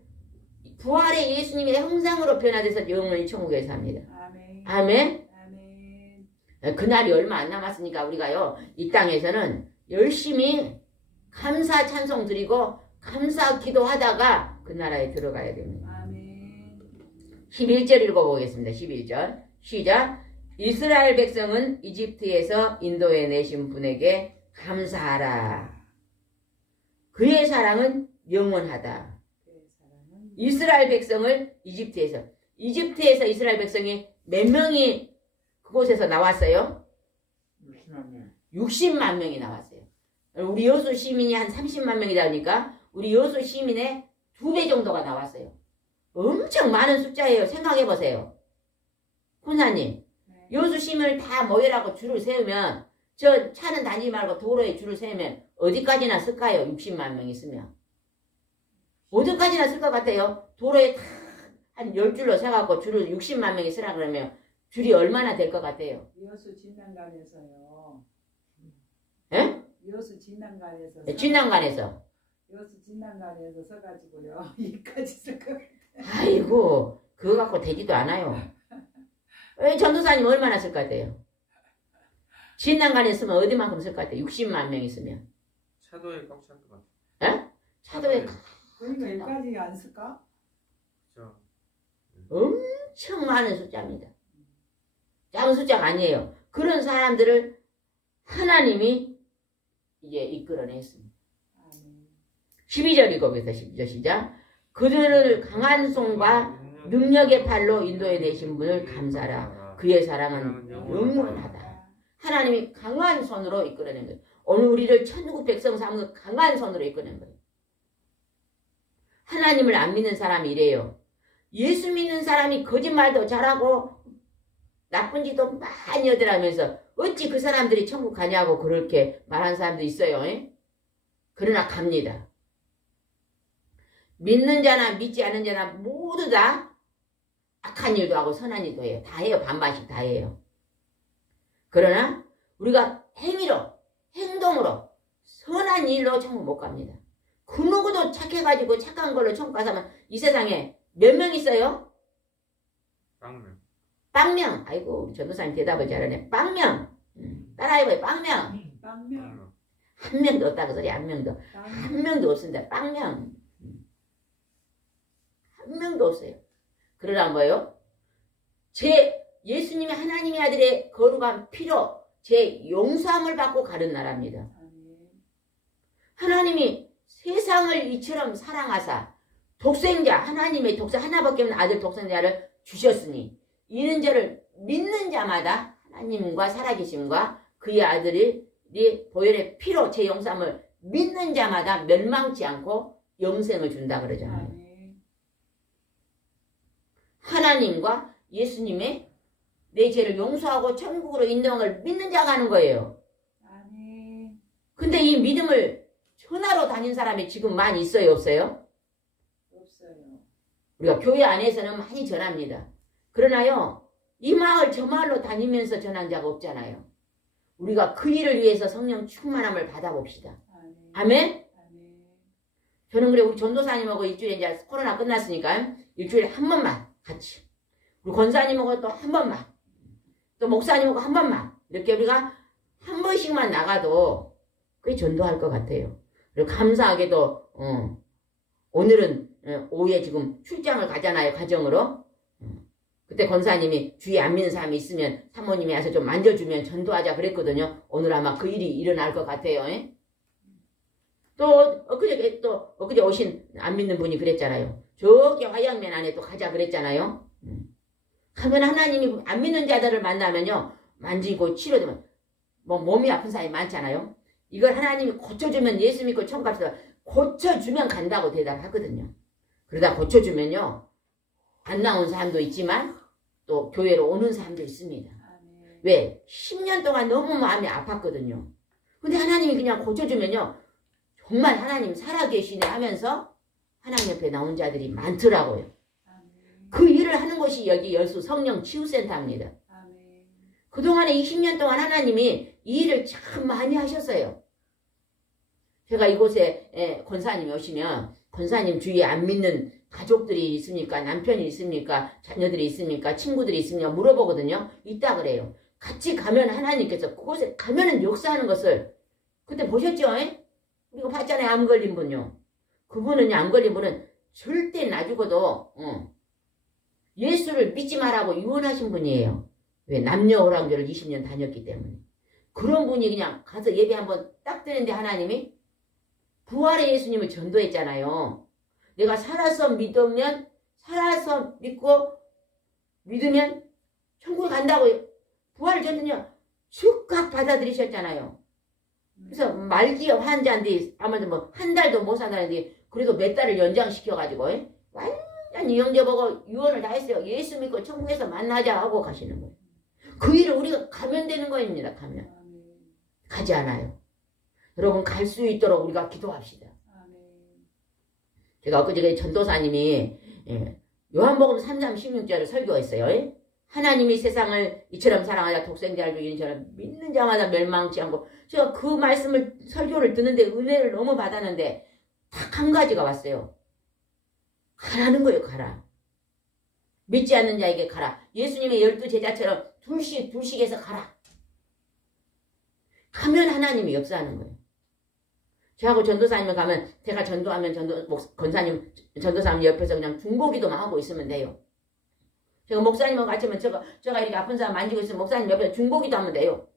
부활의 예수님의 형상으로 변화돼서 영원히 천국에 삽니다. 아멘. 아멘. 아멘. 그날이 얼마 안 남았으니까 우리가요, 이 땅에서는 열심히 감사 찬송 드리고 감사 기도하다가 그 나라에 들어가야 됩니다. 아멘. 11절 읽어보겠습니다. 11절 시작. 이스라엘 백성은 이집트에서 인도해 내신 분에게 감사하라. 그의 사랑은 영원하다. 이스라엘 백성을 이집트에서 이스라엘 백성이 몇 명이 그곳에서 나왔어요? 60만 명. 60만 명이 나왔어요. 우리 여수 시민이 한 30만 명이다 보니까 우리 여수 시민의 2배 정도가 나왔어요. 엄청 많은 숫자예요. 생각해보세요. 혼사님, 네. 여수 시민을 다 모여라고 줄을 세우면 저 차는 다니지 말고 도로에 줄을 세우면 어디까지나 쓸까요? 60만 명 있으면. 어디까지나 쓸 것 같아요? 도로에 다 한 10줄로 세갖고 줄을 60만 명이 쓰라 그러면 줄이 얼마나 될 것 같아요? 여수 진난간에서요. 예? 여수 진난간에서. 진난간에서. 여수 진난간에서 서가지고요. 이까지 쓸 거. 아이고, 그거 갖고 되지도 않아요. 전도사님 얼마나 쓸 것 같아요? 진난간에 쓰면 어디만큼 쓸 것 같아요? 60만 명 있으면. 차도에 꽉 찰 것 같아요. 예? 차도에 그러니까 여기까지 안 쓸까? 그죠? 엄청 많은 숫자입니다. 작은 숫자가 아니에요. 그런 사람들을 하나님이 이제 이끌어냈습니다. 아멘. 12절 읽어보겠습니다. 시작. 그들을 강한 손과 능력의 팔로 인도해 내신 분을 감사하라. 그의 사랑은 영원하다. 하나님이 강한 손으로 이끌어낸 거예요. 오늘 우리를 천국 백성 삼은 강한 손으로 이끌어낸 거예요. 하나님을 안 믿는 사람이 이래요. 예수 믿는 사람이 거짓말도 잘하고 나쁜 짓도 많이 하더라면서 어찌 그 사람들이 천국 가냐고 그렇게 말하는 사람도 있어요. 그러나 갑니다. 믿는 자나 믿지 않는 자나 모두 다 악한 일도 하고 선한 일도 해요. 다 해요. 반반씩 다 해요. 그러나 우리가 행위로, 행동으로, 선한 일로 천국 못 갑니다. 그 누구도 착해가지고 착한 걸로 천국 가서면 이 세상에 몇 명 있어요? 빵명. 빵명. 아이고 우리 전도사님 대답을 잘하네. 빵명. 따라해봐요. 빵명. 빵명. 한 명도 없다고 소리. 한 명도. 빵명. 한 명도 없습니다. 빵명. 한 명도 없어요. 그러나 뭐예요? 제 예수님이 하나님의 아들의 거룩한 피로 제 용서함을 받고 가는 나라입니다. 아멘. 하나님이 세상을 이처럼 사랑하사 독생자 하나님의 독생 하나밖에 없는 아들 독생자를 주셨으니 이는 저를 믿는 자마다 하나님과 살아계심과 그의 아들이 보혈의 피로 제 용서함을 믿는 자마다 멸망치 않고 영생을 준다 그러잖아요. 아멘. 하나님과 예수님의 내 죄를 용서하고 천국으로 인도하는 걸 믿는 자가 하는 거예요. 아멘. 근데 이 믿음을 전하러 다닌 사람이 지금 많이 있어요, 없어요? 없어요. 우리가 교회 안에서는 많이 전합니다. 그러나요, 이 마을 저 마을로 다니면서 전한 자가 없잖아요. 우리가 그 일을 위해서 성령 충만함을 받아봅시다. 아멘. 아멘? 아멘. 저는 그래 우리 전도사님하고 일주일에 이제 코로나 끝났으니까 일주일에 한 번만 같이 우리 권사님하고 또 한 번만 또 목사님하고 한 번만 이렇게 우리가 한 번씩만 나가도 꽤 전도할 것 같아요. 그리고 감사하게도 오늘은 오후에 지금 출장을 가잖아요. 가정으로. 그때 권사님이 주위에 안 믿는 사람이 있으면 사모님이 와서 좀 만져주면 전도하자 그랬거든요. 오늘 아마 그 일이 일어날 것 같아요. 또 엊그제 오신 안 믿는 분이 그랬잖아요. 저기 화양면 안에 또 가자 그랬잖아요. 하면 하나님이 안 믿는 자들을 만나면요. 만지고 치료되면 뭐 몸이 아픈 사람이 많잖아요. 이걸 하나님이 고쳐주면 예수 믿고 천국 갑시다. 고쳐주면 간다고 대답하거든요. 그러다 고쳐주면요. 안 나온 사람도 있지만 또 교회로 오는 사람도 있습니다. 아멘. 왜? 10년 동안 너무 마음이 아팠거든요. 근데 하나님이 그냥 고쳐주면요. 정말 하나님 살아계시네 하면서 하나님 옆에 나온 자들이 많더라고요. 아멘. 그 일을 하는 곳이 여기 여수 성령 치유센터입니다. 아멘. 그동안에 20년 동안 하나님이 이 일을 참 많이 하셨어요. 제가 이곳에 권사님이 오시면 권사님 주위에 안 믿는 가족들이 있습니까? 남편이 있습니까? 자녀들이 있습니까? 친구들이 있습니까? 물어보거든요. 있다 그래요. 같이 가면 하나님께서 그곳에 가면은 역사하는 것을 그때 보셨죠? 우리가 봤잖아요. 암 걸린 분요. 그분은 암 걸린 분은 절대 놔주고도 예수를 믿지 말라고 유언하신 분이에요. 왜? 남녀 호랑교를 20년 다녔기 때문에. 그런 분이 그냥 가서 예배 한번 딱 드는데 하나님이 부활의 예수님을 전도했잖아요. 내가 살아서 믿으면 살아서 믿으면 천국에 간다고 부활을 전도냐 즉각 받아들이셨잖아요. 그래서 말기 환자인데 아마도 뭐 한 달도 못 산다는데 그래도 몇 달을 연장시켜가지고 완전히 영접하고 유언을 다 했어요. 예수 믿고 천국에서 만나자 하고 가시는 거예요. 그 일을 우리가 가면 되는 거입니다. 가면. 가지 않아요. 여러분 갈 수 있도록 우리가 기도합시다. 제가 엊그제 전도사님이 요한복음 3장 16절을 설교했어요. 하나님이 세상을 이처럼 사랑하자 독생자를 주기는 저는 믿는 자마다 멸망치 않고 제가 그 말씀을 설교를 듣는데 은혜를 너무 받았는데 딱 한 가지가 왔어요. 가라는 거예요. 가라. 믿지 않는 자에게 가라. 예수님의 12제자처럼 둘씩 해서 가라. 가면 하나님이 역사하는 거예요. 저하고 전도사님을 가면 제가 전도하면 권사님 전도사님 옆에서 그냥 중보기도만 하고 있으면 돼요. 제가 목사님하고 같이 하면 제가 이렇게 아픈 사람 만지고 있으면 목사님 옆에 중보기도 하면 돼요.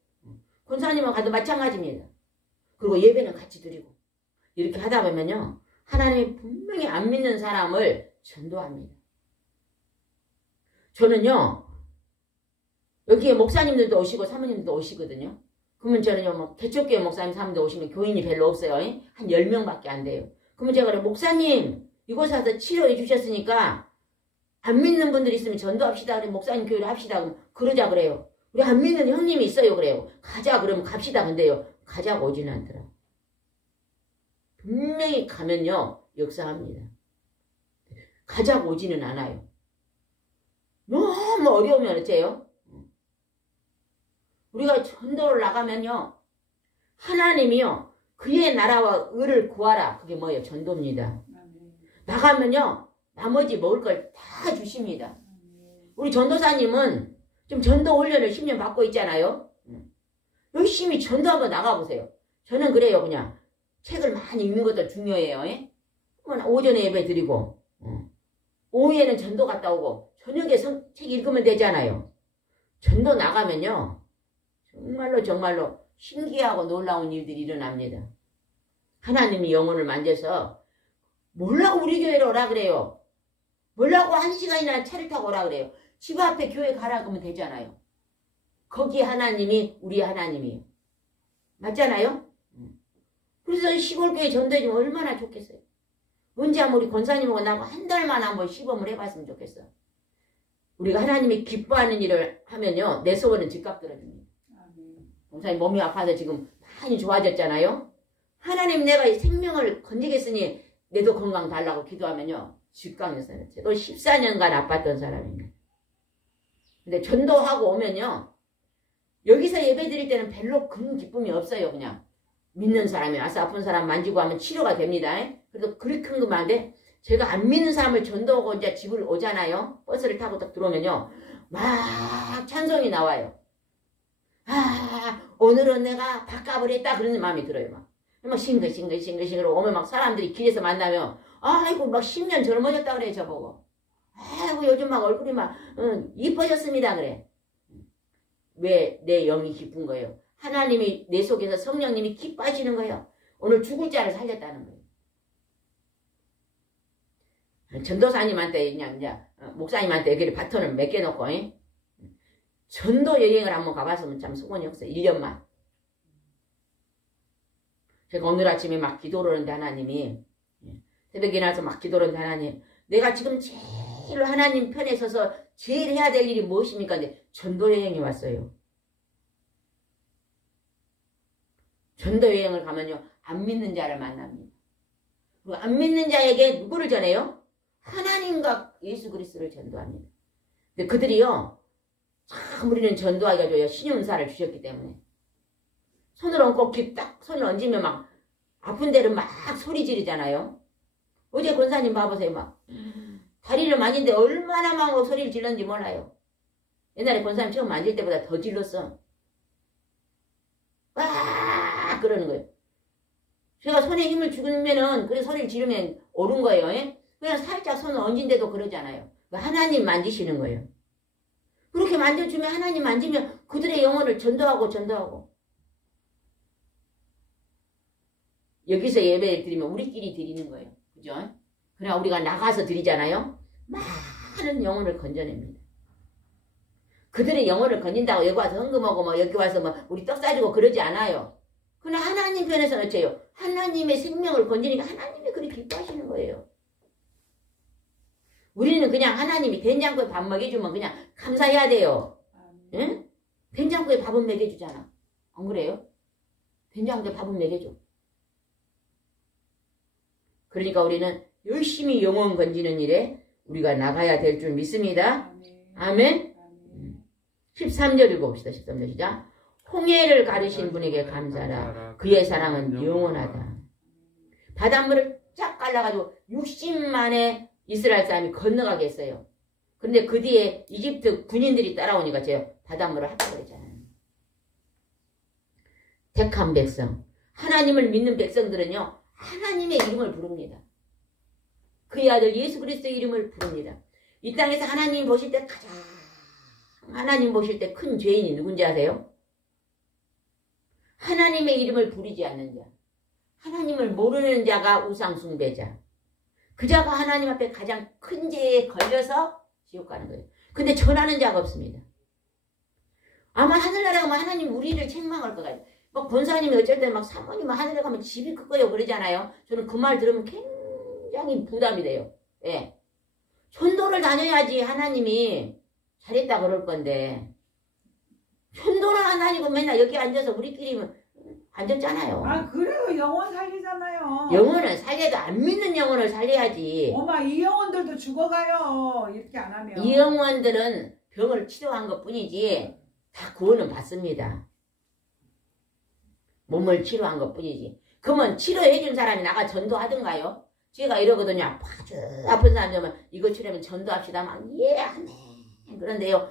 권사님하고 가도 마찬가지입니다. 그리고 예배는 같이 드리고 이렇게 하다 보면요. 하나님이 분명히 안 믿는 사람을 전도합니다. 저는요. 여기에 목사님들도 오시고 사모님들도 오시거든요. 그러면 저는요. 뭐 개척교회 목사님 사모님들 오시면 교인이 별로 없어요. 한 10명밖에 안 돼요. 그러면 제가 그래요. 목사님 이곳에 와서 치료해 주셨으니까 안 믿는 분들이 있으면 전도합시다. 그래 목사님 교회를 합시다. 그러자 그래요. 우리 안 믿는 형님이 있어요. 그래요. 가자 그러면 갑시다. 근데요. 가자고 오지는 않더라. 분명히 가면요. 역사합니다. 가자고 오지는 않아요. 너무 어려우면 어째요? 우리가 전도를 나가면요. 하나님이요. 그의 나라와 의를 구하라. 그게 뭐예요? 전도입니다. 나가면요. 나머지 먹을 걸 다 주십니다. 우리 전도사님은 지금 전도 훈련을 10년 받고 있잖아요. 열심히 전도 한번 나가보세요. 저는 그래요. 그냥 책을 많이 읽는 것도 중요해요. 오전에 예배 드리고 오후에는 전도 갔다 오고 저녁에 책 읽으면 되잖아요. 전도 나가면요. 정말로 신기하고 놀라운 일들이 일어납니다. 하나님이 영혼을 만져서 뭐라고 우리 교회로 오라 그래요. 뭐라고 1시간이나 차를 타고 오라 그래요. 집 앞에 교회 가라 그러면 되잖아요. 거기 하나님이 우리 하나님이에요. 맞잖아요? 그래서 시골교회 전도해주면 얼마나 좋겠어요. 언제 한번 우리 권사님하고 나하고 한 달만 한번 시범을 해봤으면 좋겠어. 우리가 하나님이 기뻐하는 일을 하면요. 내 소원은 즉각 들어줍니다. 권사님 몸이 아파서 지금 많이 좋아졌잖아요. 하나님 내가 이 생명을 건지겠으니 내도 건강 달라고 기도하면요. 즉각 역사는 또 14년간 아팠던 사람입니다. 근데 전도하고 오면요. 여기서 예배 드릴 때는 별로 그런 기쁨이 없어요. 그냥 믿는 사람이 와서 아픈 사람 만지고 하면 치료가 됩니다. 그래도 그렇게 큰 것만데 제가 안 믿는 사람을 전도하고 이제 집을 오잖아요. 버스를 타고 딱 들어오면요. 막 찬송이 나와요. 오늘은 내가 밥값을 했다 그런 마음이 들어요. 막 싱글싱글 오면 막 사람들이 길에서 만나면 아이고 막 10년 젊어졌다 그래 저보고. 아이고 요즘 막 얼굴이 막 이뻐졌습니다 그래. 왜 내 영이 기쁜 거예요? 하나님이 내 속에서 성령님이 기뻐하시는 거예요. 오늘 죽을 자를 살렸다는 거예요. 전도사님한테 그냥 이제 목사님한테 여기를 바톤을 맡겨놓고 전도 여행을 한번 가봤으면 참 소원이 없어요. 1년만. 제가 오늘 아침에 막 기도를 하는데 하나님이 새벽에 일어나서 막 기도를 하는데 하나님 내가 지금 제일 하나님 편에 서서 제일 해야 될 일이 무엇입니까? 근데 전도 여행이 왔어요. 전도 여행을 가면요. 안 믿는 자를 만납니다. 그리고 안 믿는 자에게 누구를 전해요? 하나님과 예수 그리스도를 전도합니다. 근데 그들이요, 참 우리는 전도하기가 좋아요. 신의 은사를 주셨기 때문에. 손을 얹고 딱 손을 얹으면 막 아픈 데를 막 소리 지르잖아요. 어제 권사님 봐보세요. 막 다리를 만진데 얼마나 막 소리를 질렀는지 몰라요. 옛날에 권사님 처음 만질 때보다 더 질렀어. 와 그러는 거예요. 제가 손에 힘을 주면은 그래 소리를 지르면 옳은 거예요. 그냥 살짝 손을 얹은데도 그러잖아요. 하나님 만지시는 거예요. 그렇게 만져주면 하나님 만지면 그들의 영혼을 전도하고 여기서 예배 드리면 우리끼리 드리는 거예요. 그죠? 그러나 우리가 나가서 드리잖아요. 많은 영혼을 건져냅니다. 그들의 영혼을 건진다고 여기 와서 헌금하고 뭐 여기 와서 뭐 우리 떡 싸주고 그러지 않아요. 그러나 하나님 편에서는 어째요? 하나님의 생명을 건지니까 하나님이 그리 기뻐하시는 거예요. 우리는 그냥 하나님이 된장국에 밥 먹여주면 그냥 감사해야 돼요. 응? 된장국에 밥은 먹여주잖아. 안 그래요? 된장국에 밥은 먹여줘. 그러니까 우리는 열심히 영혼 건지는 일에 우리가 나가야 될 줄 믿습니다. 아멘. 13절 읽어봅시다. 13절 시작. 홍해를 가르신 분에게 감사라. 그의 사랑은 영원하다. 바닷물을 쫙 갈라가지고 60만의 이스라엘 사람이 건너가게 했어요. 그런데 그 뒤에 이집트 군인들이 따라오니까 제가 바닷물을 핥아버렸잖아요. 택한 백성. 하나님을 믿는 백성들은요. 하나님의 이름을 부릅니다. 그의 아들 예수 그리스도의 이름을 부릅니다. 이 땅에서 하나님 보실 때 가장 하나님 보실 때 큰 죄인이 누군지 아세요? 하나님의 이름을 부르지 않는 자. 하나님을 모르는 자가 우상 숭배자. 그 자가 하나님 앞에 가장 큰 죄에 걸려서 지옥 가는 거예요. 근데 전하는 자가 없습니다. 아마 하늘나라 가면 하나님 우리를 책망할 것 같아요. 막 권사님이 어쩔 때 막 사모님 하늘에 가면 집이 크고요 그러잖아요. 저는 그 말 들으면 굉장히 부담이 돼요. 예. 전도를 다녀야지 하나님이 잘했다 그럴 건데 전도는 안 다니고 맨날 여기 앉아서 우리끼리 앉았잖아요. 아 그래도 영혼 살리잖아요. 영혼을 살려도 안 믿는 영혼을 살려야지. 엄마 이 영혼들도 죽어가요. 이렇게 안 하면. 이 영혼들은 병을 치료한 것 뿐이지 다 구원은 받습니다. 몸을 치료한 것 뿐이지. 그러면 치료해준 사람이 나가 전도하든가요? 제가 이러거든요. 아주 아픈 사람 되면 이거 치료하면 전도합시다. 막 예, 아멘. 그런데요.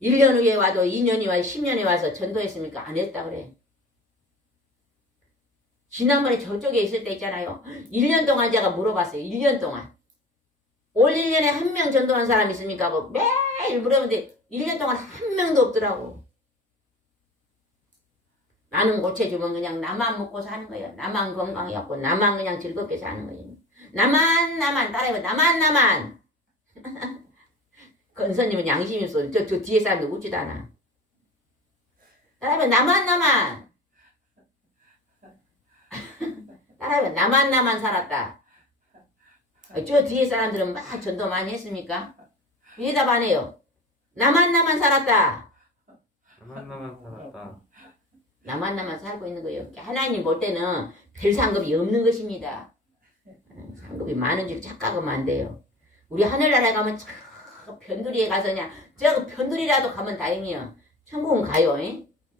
1년 후에 와도 2년이 와도 10년이 와서 전도했습니까? 안 했다 그래. 지난번에 저쪽에 있을 때 있잖아요. 1년 동안 제가 물어봤어요. 1년 동안. 올 1년에 한 명 전도한 사람 있습니까? 뭐 매일 물어보는데 1년 동안 한 명도 없더라고. 나는 고쳐주면 그냥 나만 먹고 사는 거예요. 나만 건강해갖고 나만 그냥 즐겁게 사는 거예요. 나만 따라해봐. 나만 건선님은 양심이 없어. 저 뒤에 사람들 웃지도 않아. 따라해봐. 나만 따라해봐. 나만 살았다. 저 뒤에 사람들은 막 전도 많이 했습니까? 왜 대답 안 해요? 나만 살았다. 나만 살고 있는 거예요. 하나님 볼 때는 별 상급이 없는 것입니다. 상급이 많은 줄 착각하면 안 돼요. 우리 하늘나라에 가면 저 변두리에 가서 그냥 저 변두리라도 가면 다행이에요. 천국은 가요.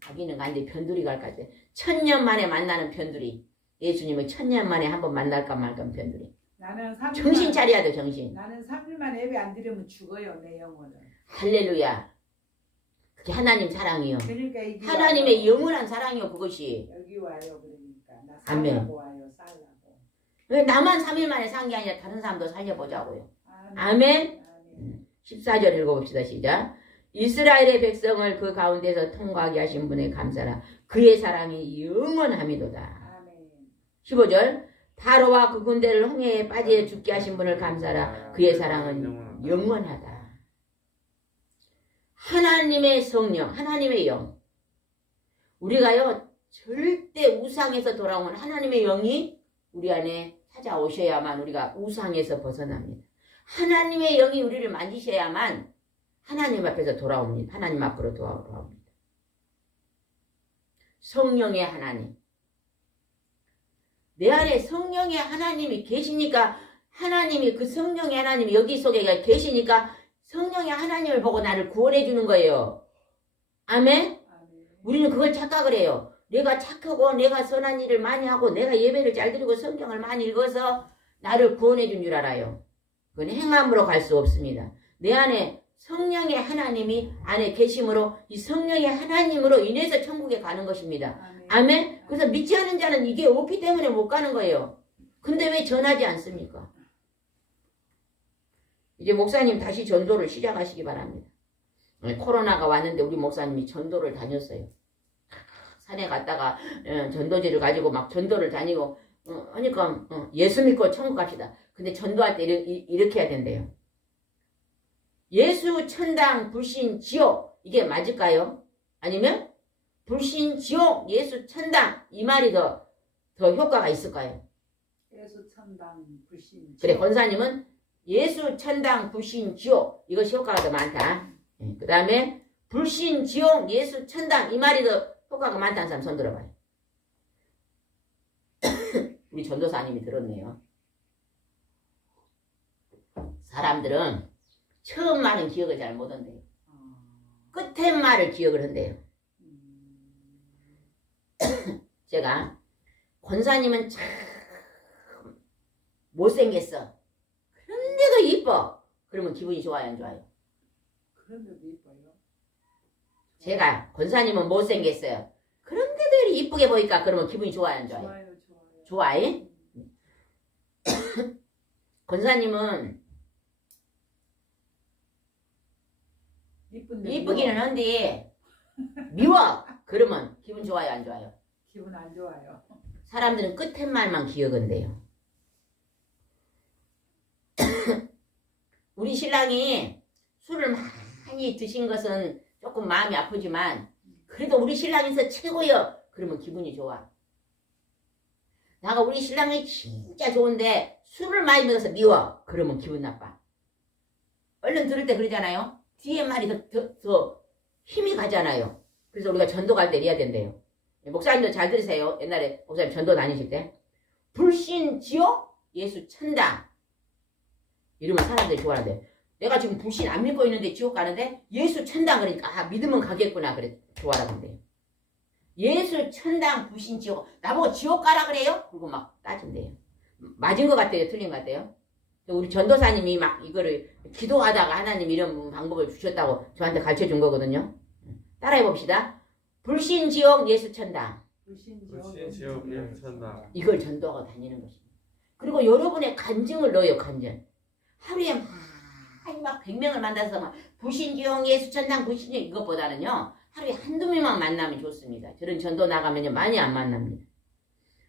가기는 가는데 변두리 갈까 할 때 1000년 만에 만나는 변두리. 예수님을 1000년 만에 한번 만날까 말까 변두리. 나는 3일만, 정신 차려야 돼 정신. 나는 3일만 예배 안 드리면 죽어요 내 영혼은. 할렐루야. 그게 하나님 사랑이요. 그러니까 이게 하나님의 와요. 영원한 사랑이요 그것이. 여기 와요 그러니까 나 아멘. 살라고 와요 살라고. 왜 나만 3일 만에 산 게 아니라 다른 사람도 살려보자고요. 아멘. 아멘. 14절 읽어봅시다. 시작. 이스라엘의 백성을 그 가운데서 통과하게 하신 분의 감사라. 그의 사랑이 영원함이도다. 아멘. 15절. 바로와 그 군대를 홍해에 빠져 죽게 하신 분을 감사라. 그의 사랑은 영원하다. 하나님의 성령, 하나님의 영. 우리가요 절대 우상에서 돌아오면 하나님의 영이 우리 안에 찾아오셔야만 우리가 우상에서 벗어납니다. 하나님의 영이 우리를 만지셔야만 하나님 앞에서 돌아옵니다. 하나님 앞으로 돌아옵니다. 성령의 하나님. 내 안에 성령의 하나님이 계시니까 하나님이 그 성령의 하나님이 여기 속에 계시니까 성령의 하나님을 보고 나를 구원해 주는 거예요. 아멘? 우리는 그걸 착각을 해요. 내가 착하고 내가 선한 일을 많이 하고 내가 예배를 잘 드리고 성경을 많이 읽어서 나를 구원해 준 줄 알아요. 그건 행함으로 갈 수 없습니다. 내 안에 성령의 하나님이 안에 계심으로 이 성령의 하나님으로 인해서 천국에 가는 것입니다. 아멘? 그래서 믿지 않은 자는 이게 없기 때문에 못 가는 거예요. 근데 왜 전하지 않습니까? 이제 목사님 다시 전도를 시작하시기 바랍니다. 코로나가 왔는데 우리 목사님이 전도를 다녔어요. 산에 갔다가 전도지를 가지고 막 전도를 다니고 하니까 예수 믿고 천국 갑시다. 근데 전도할 때 이렇게 해야 된대요. 예수, 천당, 불신, 지옥 이게 맞을까요? 아니면 불신, 지옥, 예수, 천당 이 말이 더 효과가 있을까요? 예수, 천당, 불신, 지옥. 그래 권사님은 예수, 천당, 불신, 지옥 이것이 효과가 더 많다. 그 다음에 불신, 지옥, 예수, 천당 이 말이 더 효과가 많다는 사람 손 들어봐요. 우리 전도사님이 들었네요. 사람들은 처음 말은 기억을 잘 못한대요. 끝에 말을 기억을 한대요. 제가 권사님은 참 못생겼어. 그런데도 이뻐. 그러면 기분이 좋아요 안 좋아요? 그런데도 이뻐요. 제가 권사님은 못생겼어요. 그런데도 이쁘게 보니까 그러면 기분이 좋아요 안 좋아요? 좋아요. 좋아요? 권사님은 이쁘기는 한데 미워. 그러면 기분 좋아요 안 좋아요? 기분 안 좋아요. 사람들은 끝에 말만 기억한대요. 우리 신랑이 술을 많이 드신 것은 조금 마음이 아프지만 그래도 우리 신랑에서 최고요. 그러면 기분이 좋아. 나가 우리 신랑이 진짜 좋은데 술을 많이 먹어서 미워. 그러면 기분 나빠. 얼른 들을 때 그러잖아요. 뒤에 말이 더 힘이 가잖아요. 그래서 우리가 전도 갈 때 이래야 된대요. 목사님도 잘 들으세요. 옛날에 목사님 전도 다니실 때 불신, 지옥, 예수, 천당 이러면 사람들이 좋아하는데 내가 지금 불신 안 믿고 있는데 지옥 가는데 예수, 천당 그러니까 믿으면 가겠구나 그래 좋아라고 한대요. 예수, 천당, 불신, 지옥 나보고 지옥 가라 그래요? 그리고 막 따진대요. 맞은 것 같아요? 틀린 것 같아요? 우리 전도사님이 막 이거를 기도하다가 하나님 이런 방법을 주셨다고 저한테 가르쳐 준 거거든요. 따라해 봅시다. 불신, 지옥, 예수, 천당. 불신, 지옥, 예수, 천당. 이걸 전도하고 다니는 것입니다. 그리고 여러분의 간증을 넣어요. 간증. 하루에 막 100명을 만나서 막 불신, 지옥, 예수, 천당, 불신, 지옥 이것보다는요. 하루에 한두 명만 만나면 좋습니다. 저런 전도 나가면요. 많이 안 만납니다.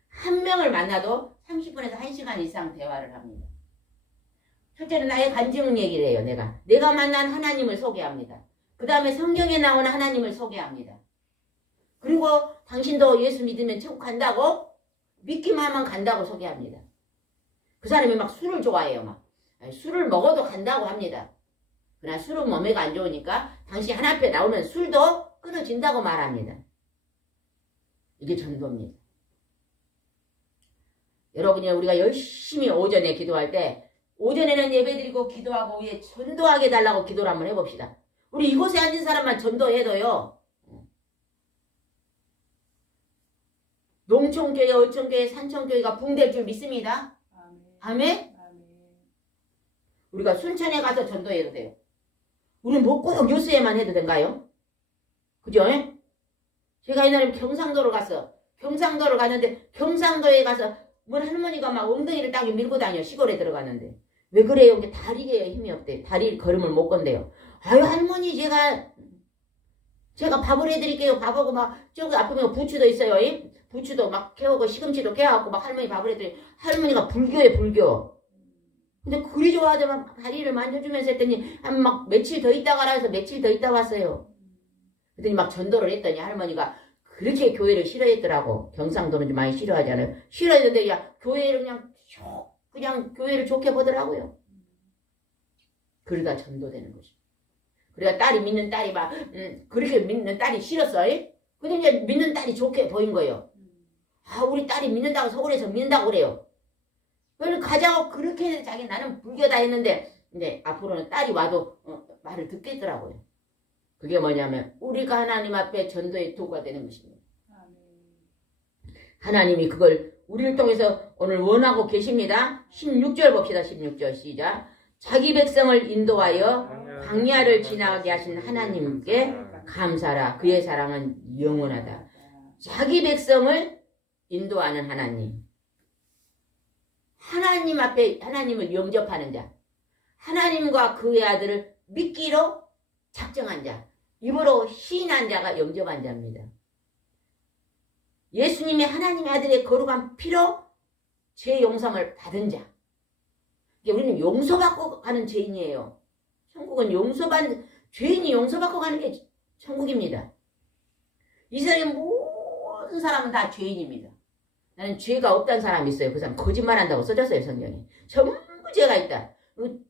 한 명을 만나도 30분에서 1시간 이상 대화를 합니다. 첫째는 나의 간증 얘기를 해요. 내가 만난 하나님을 소개합니다. 그 다음에 성경에 나오는 하나님을 소개합니다. 그리고 당신도 예수 믿으면 천국 간다고 믿기만 하면 간다고 소개합니다. 그 사람이 막 술을 좋아해요. 막 술을 먹어도 간다고 합니다. 그러나 술은 몸에가 안 좋으니까 당신 하나 앞에 나오면 술도 끊어진다고 말합니다. 이게 전도입니다. 여러분이 우리가 열심히 오전에 기도할 때 오전에는 예배드리고 기도하고 위에 전도하게 달라고 기도를 한번 해봅시다. 우리 이곳에 앉은 사람만 전도해도요. 농촌교회, 어촌교회, 산촌교회가 붕될 줄 믿습니다. 아멘? 우리가 순천에 가서 전도해도 돼요. 우리는 뭐 꼭 뉴스에만 해도 된가요? 그죠? 제가 옛날에 경상도를 갔는데 경상도에 가서 문 할머니가 막 엉덩이를 딱 밀고 다녀. 시골에 들어갔는데. 왜 그래요? 다리에 힘이 없대. 다리 걸음을 못 건대요. 아유 할머니 제가 밥을 해드릴게요. 밥하고 막 저기 앞에 부추도 있어요. 부추도 막 캐오고 시금치도 캐갖고 막 할머니 밥을 해드려. 할머니가 불교에 불교. 근데 그리 좋아하죠. 막 다리를 만져주면서 했더니 한 막 며칠 더 있다가라 해서 며칠 더 있다 왔어요. 그랬더니 막 전도를 했더니 할머니가 그렇게 교회를 싫어했더라고. 경상도는 좀 많이 싫어하잖아요. 싫어했는데 야 교회를 그냥 교회를 좋게 보더라고요. 그러다 전도되는 것이. 그래가 딸이 믿는 딸이 막 그렇게 믿는 딸이 싫었어. 근데 이제 믿는 딸이 좋게 보인 거예요. 아, 우리 딸이 믿는다고 서울에서 믿는다고 그래요. 그걸 가자고 그렇게 해서 자기 나는 불교다 했는데 근데 앞으로는 딸이 와도 말을 듣겠더라고요. 그게 뭐냐면 우리가 하나님 앞에 전도의 도구가 되는 것입니다. 하나님이 그걸 우리를 통해서 오늘 원하고 계십니다. 16절 봅시다. 16절 시작. 자기 백성을 인도하여 광야를 지나게 하신 하나님께 감사라. 그의 사랑은 영원하다. 자기 백성을 인도하는 하나님. 하나님 앞에 하나님을 영접하는 자. 하나님과 그의 아들을 믿기로 작정한 자. 입으로 시인한 자가 영접한 자입니다. 예수님이 하나님의 아들의 거룩한 피로 죄 용서를 받은 자. 우리는 용서받고 가는 죄인이에요. 천국은 죄인이 용서받고 가는 게 천국입니다. 이 세상의 모든 사람은 다 죄인입니다. 나는 죄가 없다는 사람이 있어요. 그 사람 거짓말한다고 써졌어요. 성경에. 전부 죄가 있다.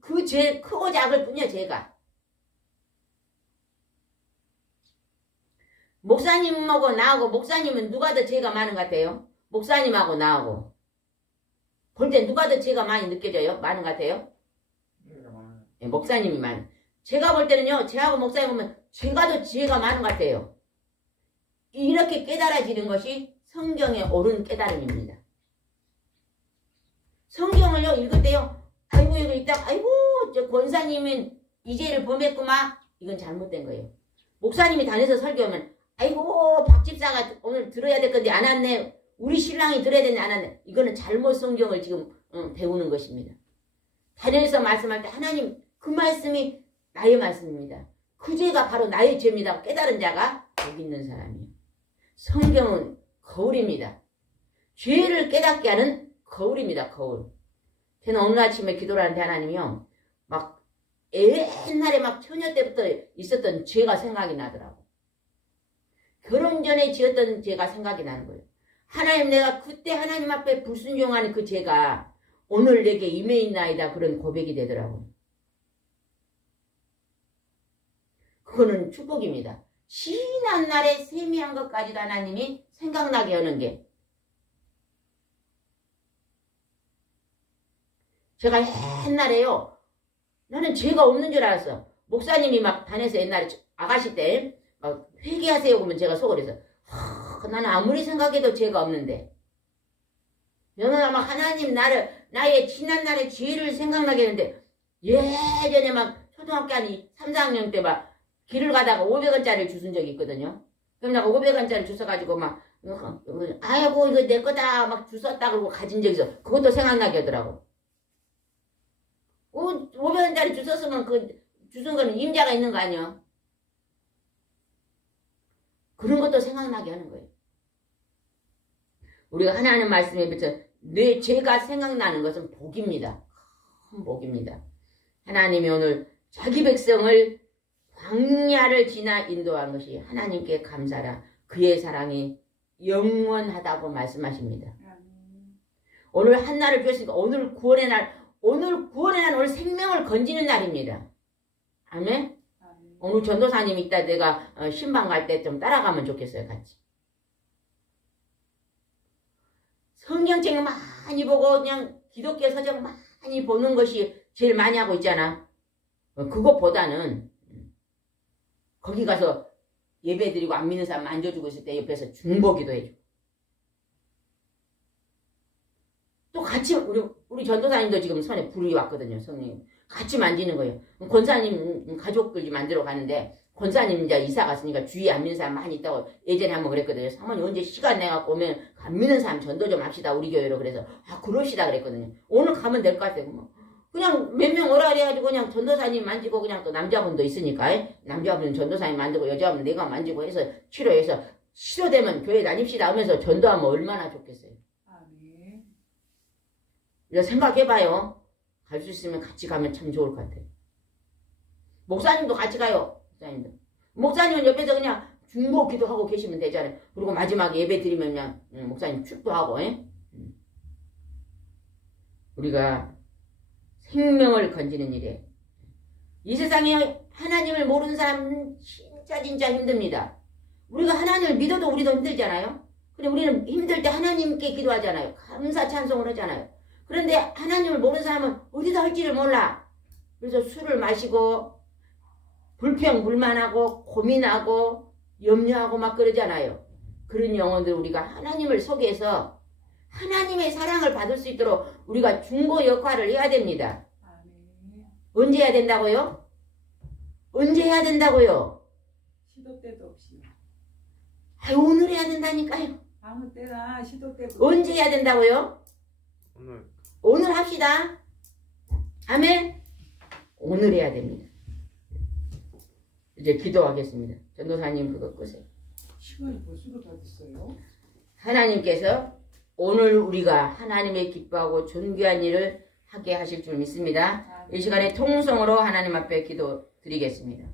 그 죄 크고 작을 뿐이야. 죄가. 목사님하고 나하고 목사님은 누가 더 죄가 많은 것 같아요? 목사님하고 나하고 볼 때 누가 더 죄가 많이 느껴져요? 많은 것 같아요? 네, 목사님이 많은. 제가 볼 때는요. 제하고 목사님 보면 제가 더 죄가 많은 것 같아요. 이렇게 깨달아지는 것이 성경의 옳은 깨달음입니다. 성경을요 읽을 때요. 아이고 이거 있다가 아이고 저 권사님은 이 죄를 범했구만. 이건 잘못된 거예요. 목사님이 다녀서 설교하면 아이고 박 집사가 오늘 들어야 될 건데 안 왔네. 우리 신랑이 들어야 되는데 안 왔네. 이거는 잘못 성경을 지금 배우는 것입니다. 다녀서 말씀할 때 하나님 그 말씀이 나의 말씀입니다. 그 죄가 바로 나의 죄입니다. 깨달은 자가 여기 있는 사람이에요. 성경은 거울입니다. 죄를 깨닫게 하는 거울입니다. 거울. 저는 오늘 아침에 기도를 하는데 하나님이요. 막 옛날에 막 처녀 때부터 있었던 죄가 생각이 나더라고. 결혼 전에 지었던 죄가 생각이 나는 거예요. 하나님 내가 그때 하나님 앞에 불순종하는 그 죄가 오늘 내게 임해 있나이다. 그런 고백이 되더라고요. 그거는 축복입니다. 신한 날에 세미한 것까지도 하나님이 생각나게 하는 게. 제가 옛날에요. 나는 죄가 없는 줄 알았어. 목사님이 막 다녀서 옛날에 아가씨 때 막 회개하세요 그러면 제가 속으로서 나는 아무리 생각해도 죄가 없는데. 여러분 막 하나님 나의 지난 날의 죄를 생각나게 했는데 예전에 막 초등학교 한 3, 4학년 때 막 길을 가다가 500원짜리를 주순 적이 있거든요. 그럼 내가 500원짜리 주워가지고 막 아이고 이거 내 거다 막 주웠다 그러고 가진 적이 있어. 그것도 생각나게 하더라고. 500원짜리 주웠으면 그 주순 거는 임자가 있는 거 아니야? 그런 것도 생각나게 하는 거예요. 우리가 하나님 말씀에 비춰 내 죄가 생각나는 것은 복입니다. 큰 복입니다. 하나님이 오늘 자기 백성을 광야를 지나 인도한 것이 하나님께 감사라. 그의 사랑이 영원하다고 말씀하십니다. 오늘 한날을 주셨으니까 오늘 구원의 날, 오늘 생명을 건지는 날입니다. 아멘? 오늘 전도사님 이따 내가 신방 갈 때 좀 따라가면 좋겠어요. 같이. 성경책을 많이 보고 그냥 기독교 서적 많이 보는 것이 제일 많이 하고 있잖아. 그것보다는 거기 가서 예배 드리고 안 믿는 사람 만져주고 있을 때 옆에서 중보기도 해줘. 또 같이 우리 전도사님도 지금 손에 불이 왔거든요. 성령님. 같이 만지는 거예요. 권사님 가족들 만들어 가는데 권사님 이제 이사 갔으니까 주위에 안 믿는 사람 많이 있다고 예전에 한번 그랬거든요. 사모님 언제 시간 내갖고 오면 안 믿는 사람 전도 좀 합시다 우리 교회로. 그래서 그럽시다 그랬거든요. 오늘 가면 될 것 같아요. 그냥 몇 명 오라 그래가지고 그냥 전도사님 만지고 그냥 또 남자분도 있으니까 남자분은 전도사님 만지고 여자분은 내가 만지고 해서 치료해서 치료되면 교회 다닙시다 하면서 전도하면 얼마나 좋겠어요. 아멘. 이거 생각해봐요. 갈 수 있으면 같이 가면 참 좋을 것 같아요. 목사님도 같이 가요. 목사님은 옆에서 그냥 중보 기도하고 계시면 되잖아요. 그리고 마지막에 예배 드리면 그냥 목사님 축도하고. 우리가 생명을 건지는 일에 이 세상에 하나님을 모르는 사람은 진짜 힘듭니다. 우리가 하나님을 믿어도 우리도 힘들잖아요. 근데 우리는 힘들 때 하나님께 기도하잖아요. 감사 찬송을 하잖아요. 그런데 하나님을 모르는 사람은 어디다 할지를 몰라. 그래서 술을 마시고 불평불만하고 고민하고 염려하고 막 그러잖아요. 그런 영혼들 우리가 하나님을 속여서 하나님의 사랑을 받을 수 있도록 우리가 중보 역할을 해야 됩니다. 아멘. 언제 해야 된다고요? 언제 해야 된다고요? 시도 때도 없이. 아유, 오늘 해야 된다니까요. 아무 때나 시도 때도 언제 해야 된다고요? 오늘 오늘 합시다. 아멘. 오늘 해야 됩니다. 이제 기도하겠습니다. 전도사님 그거 끄세요. 시간이 벌써 다 됐어요. 하나님께서 오늘 우리가 하나님의 기뻐하고 존귀한 일을 하게 하실 줄 믿습니다. 이 시간에 통성으로 하나님 앞에 기도 드리겠습니다.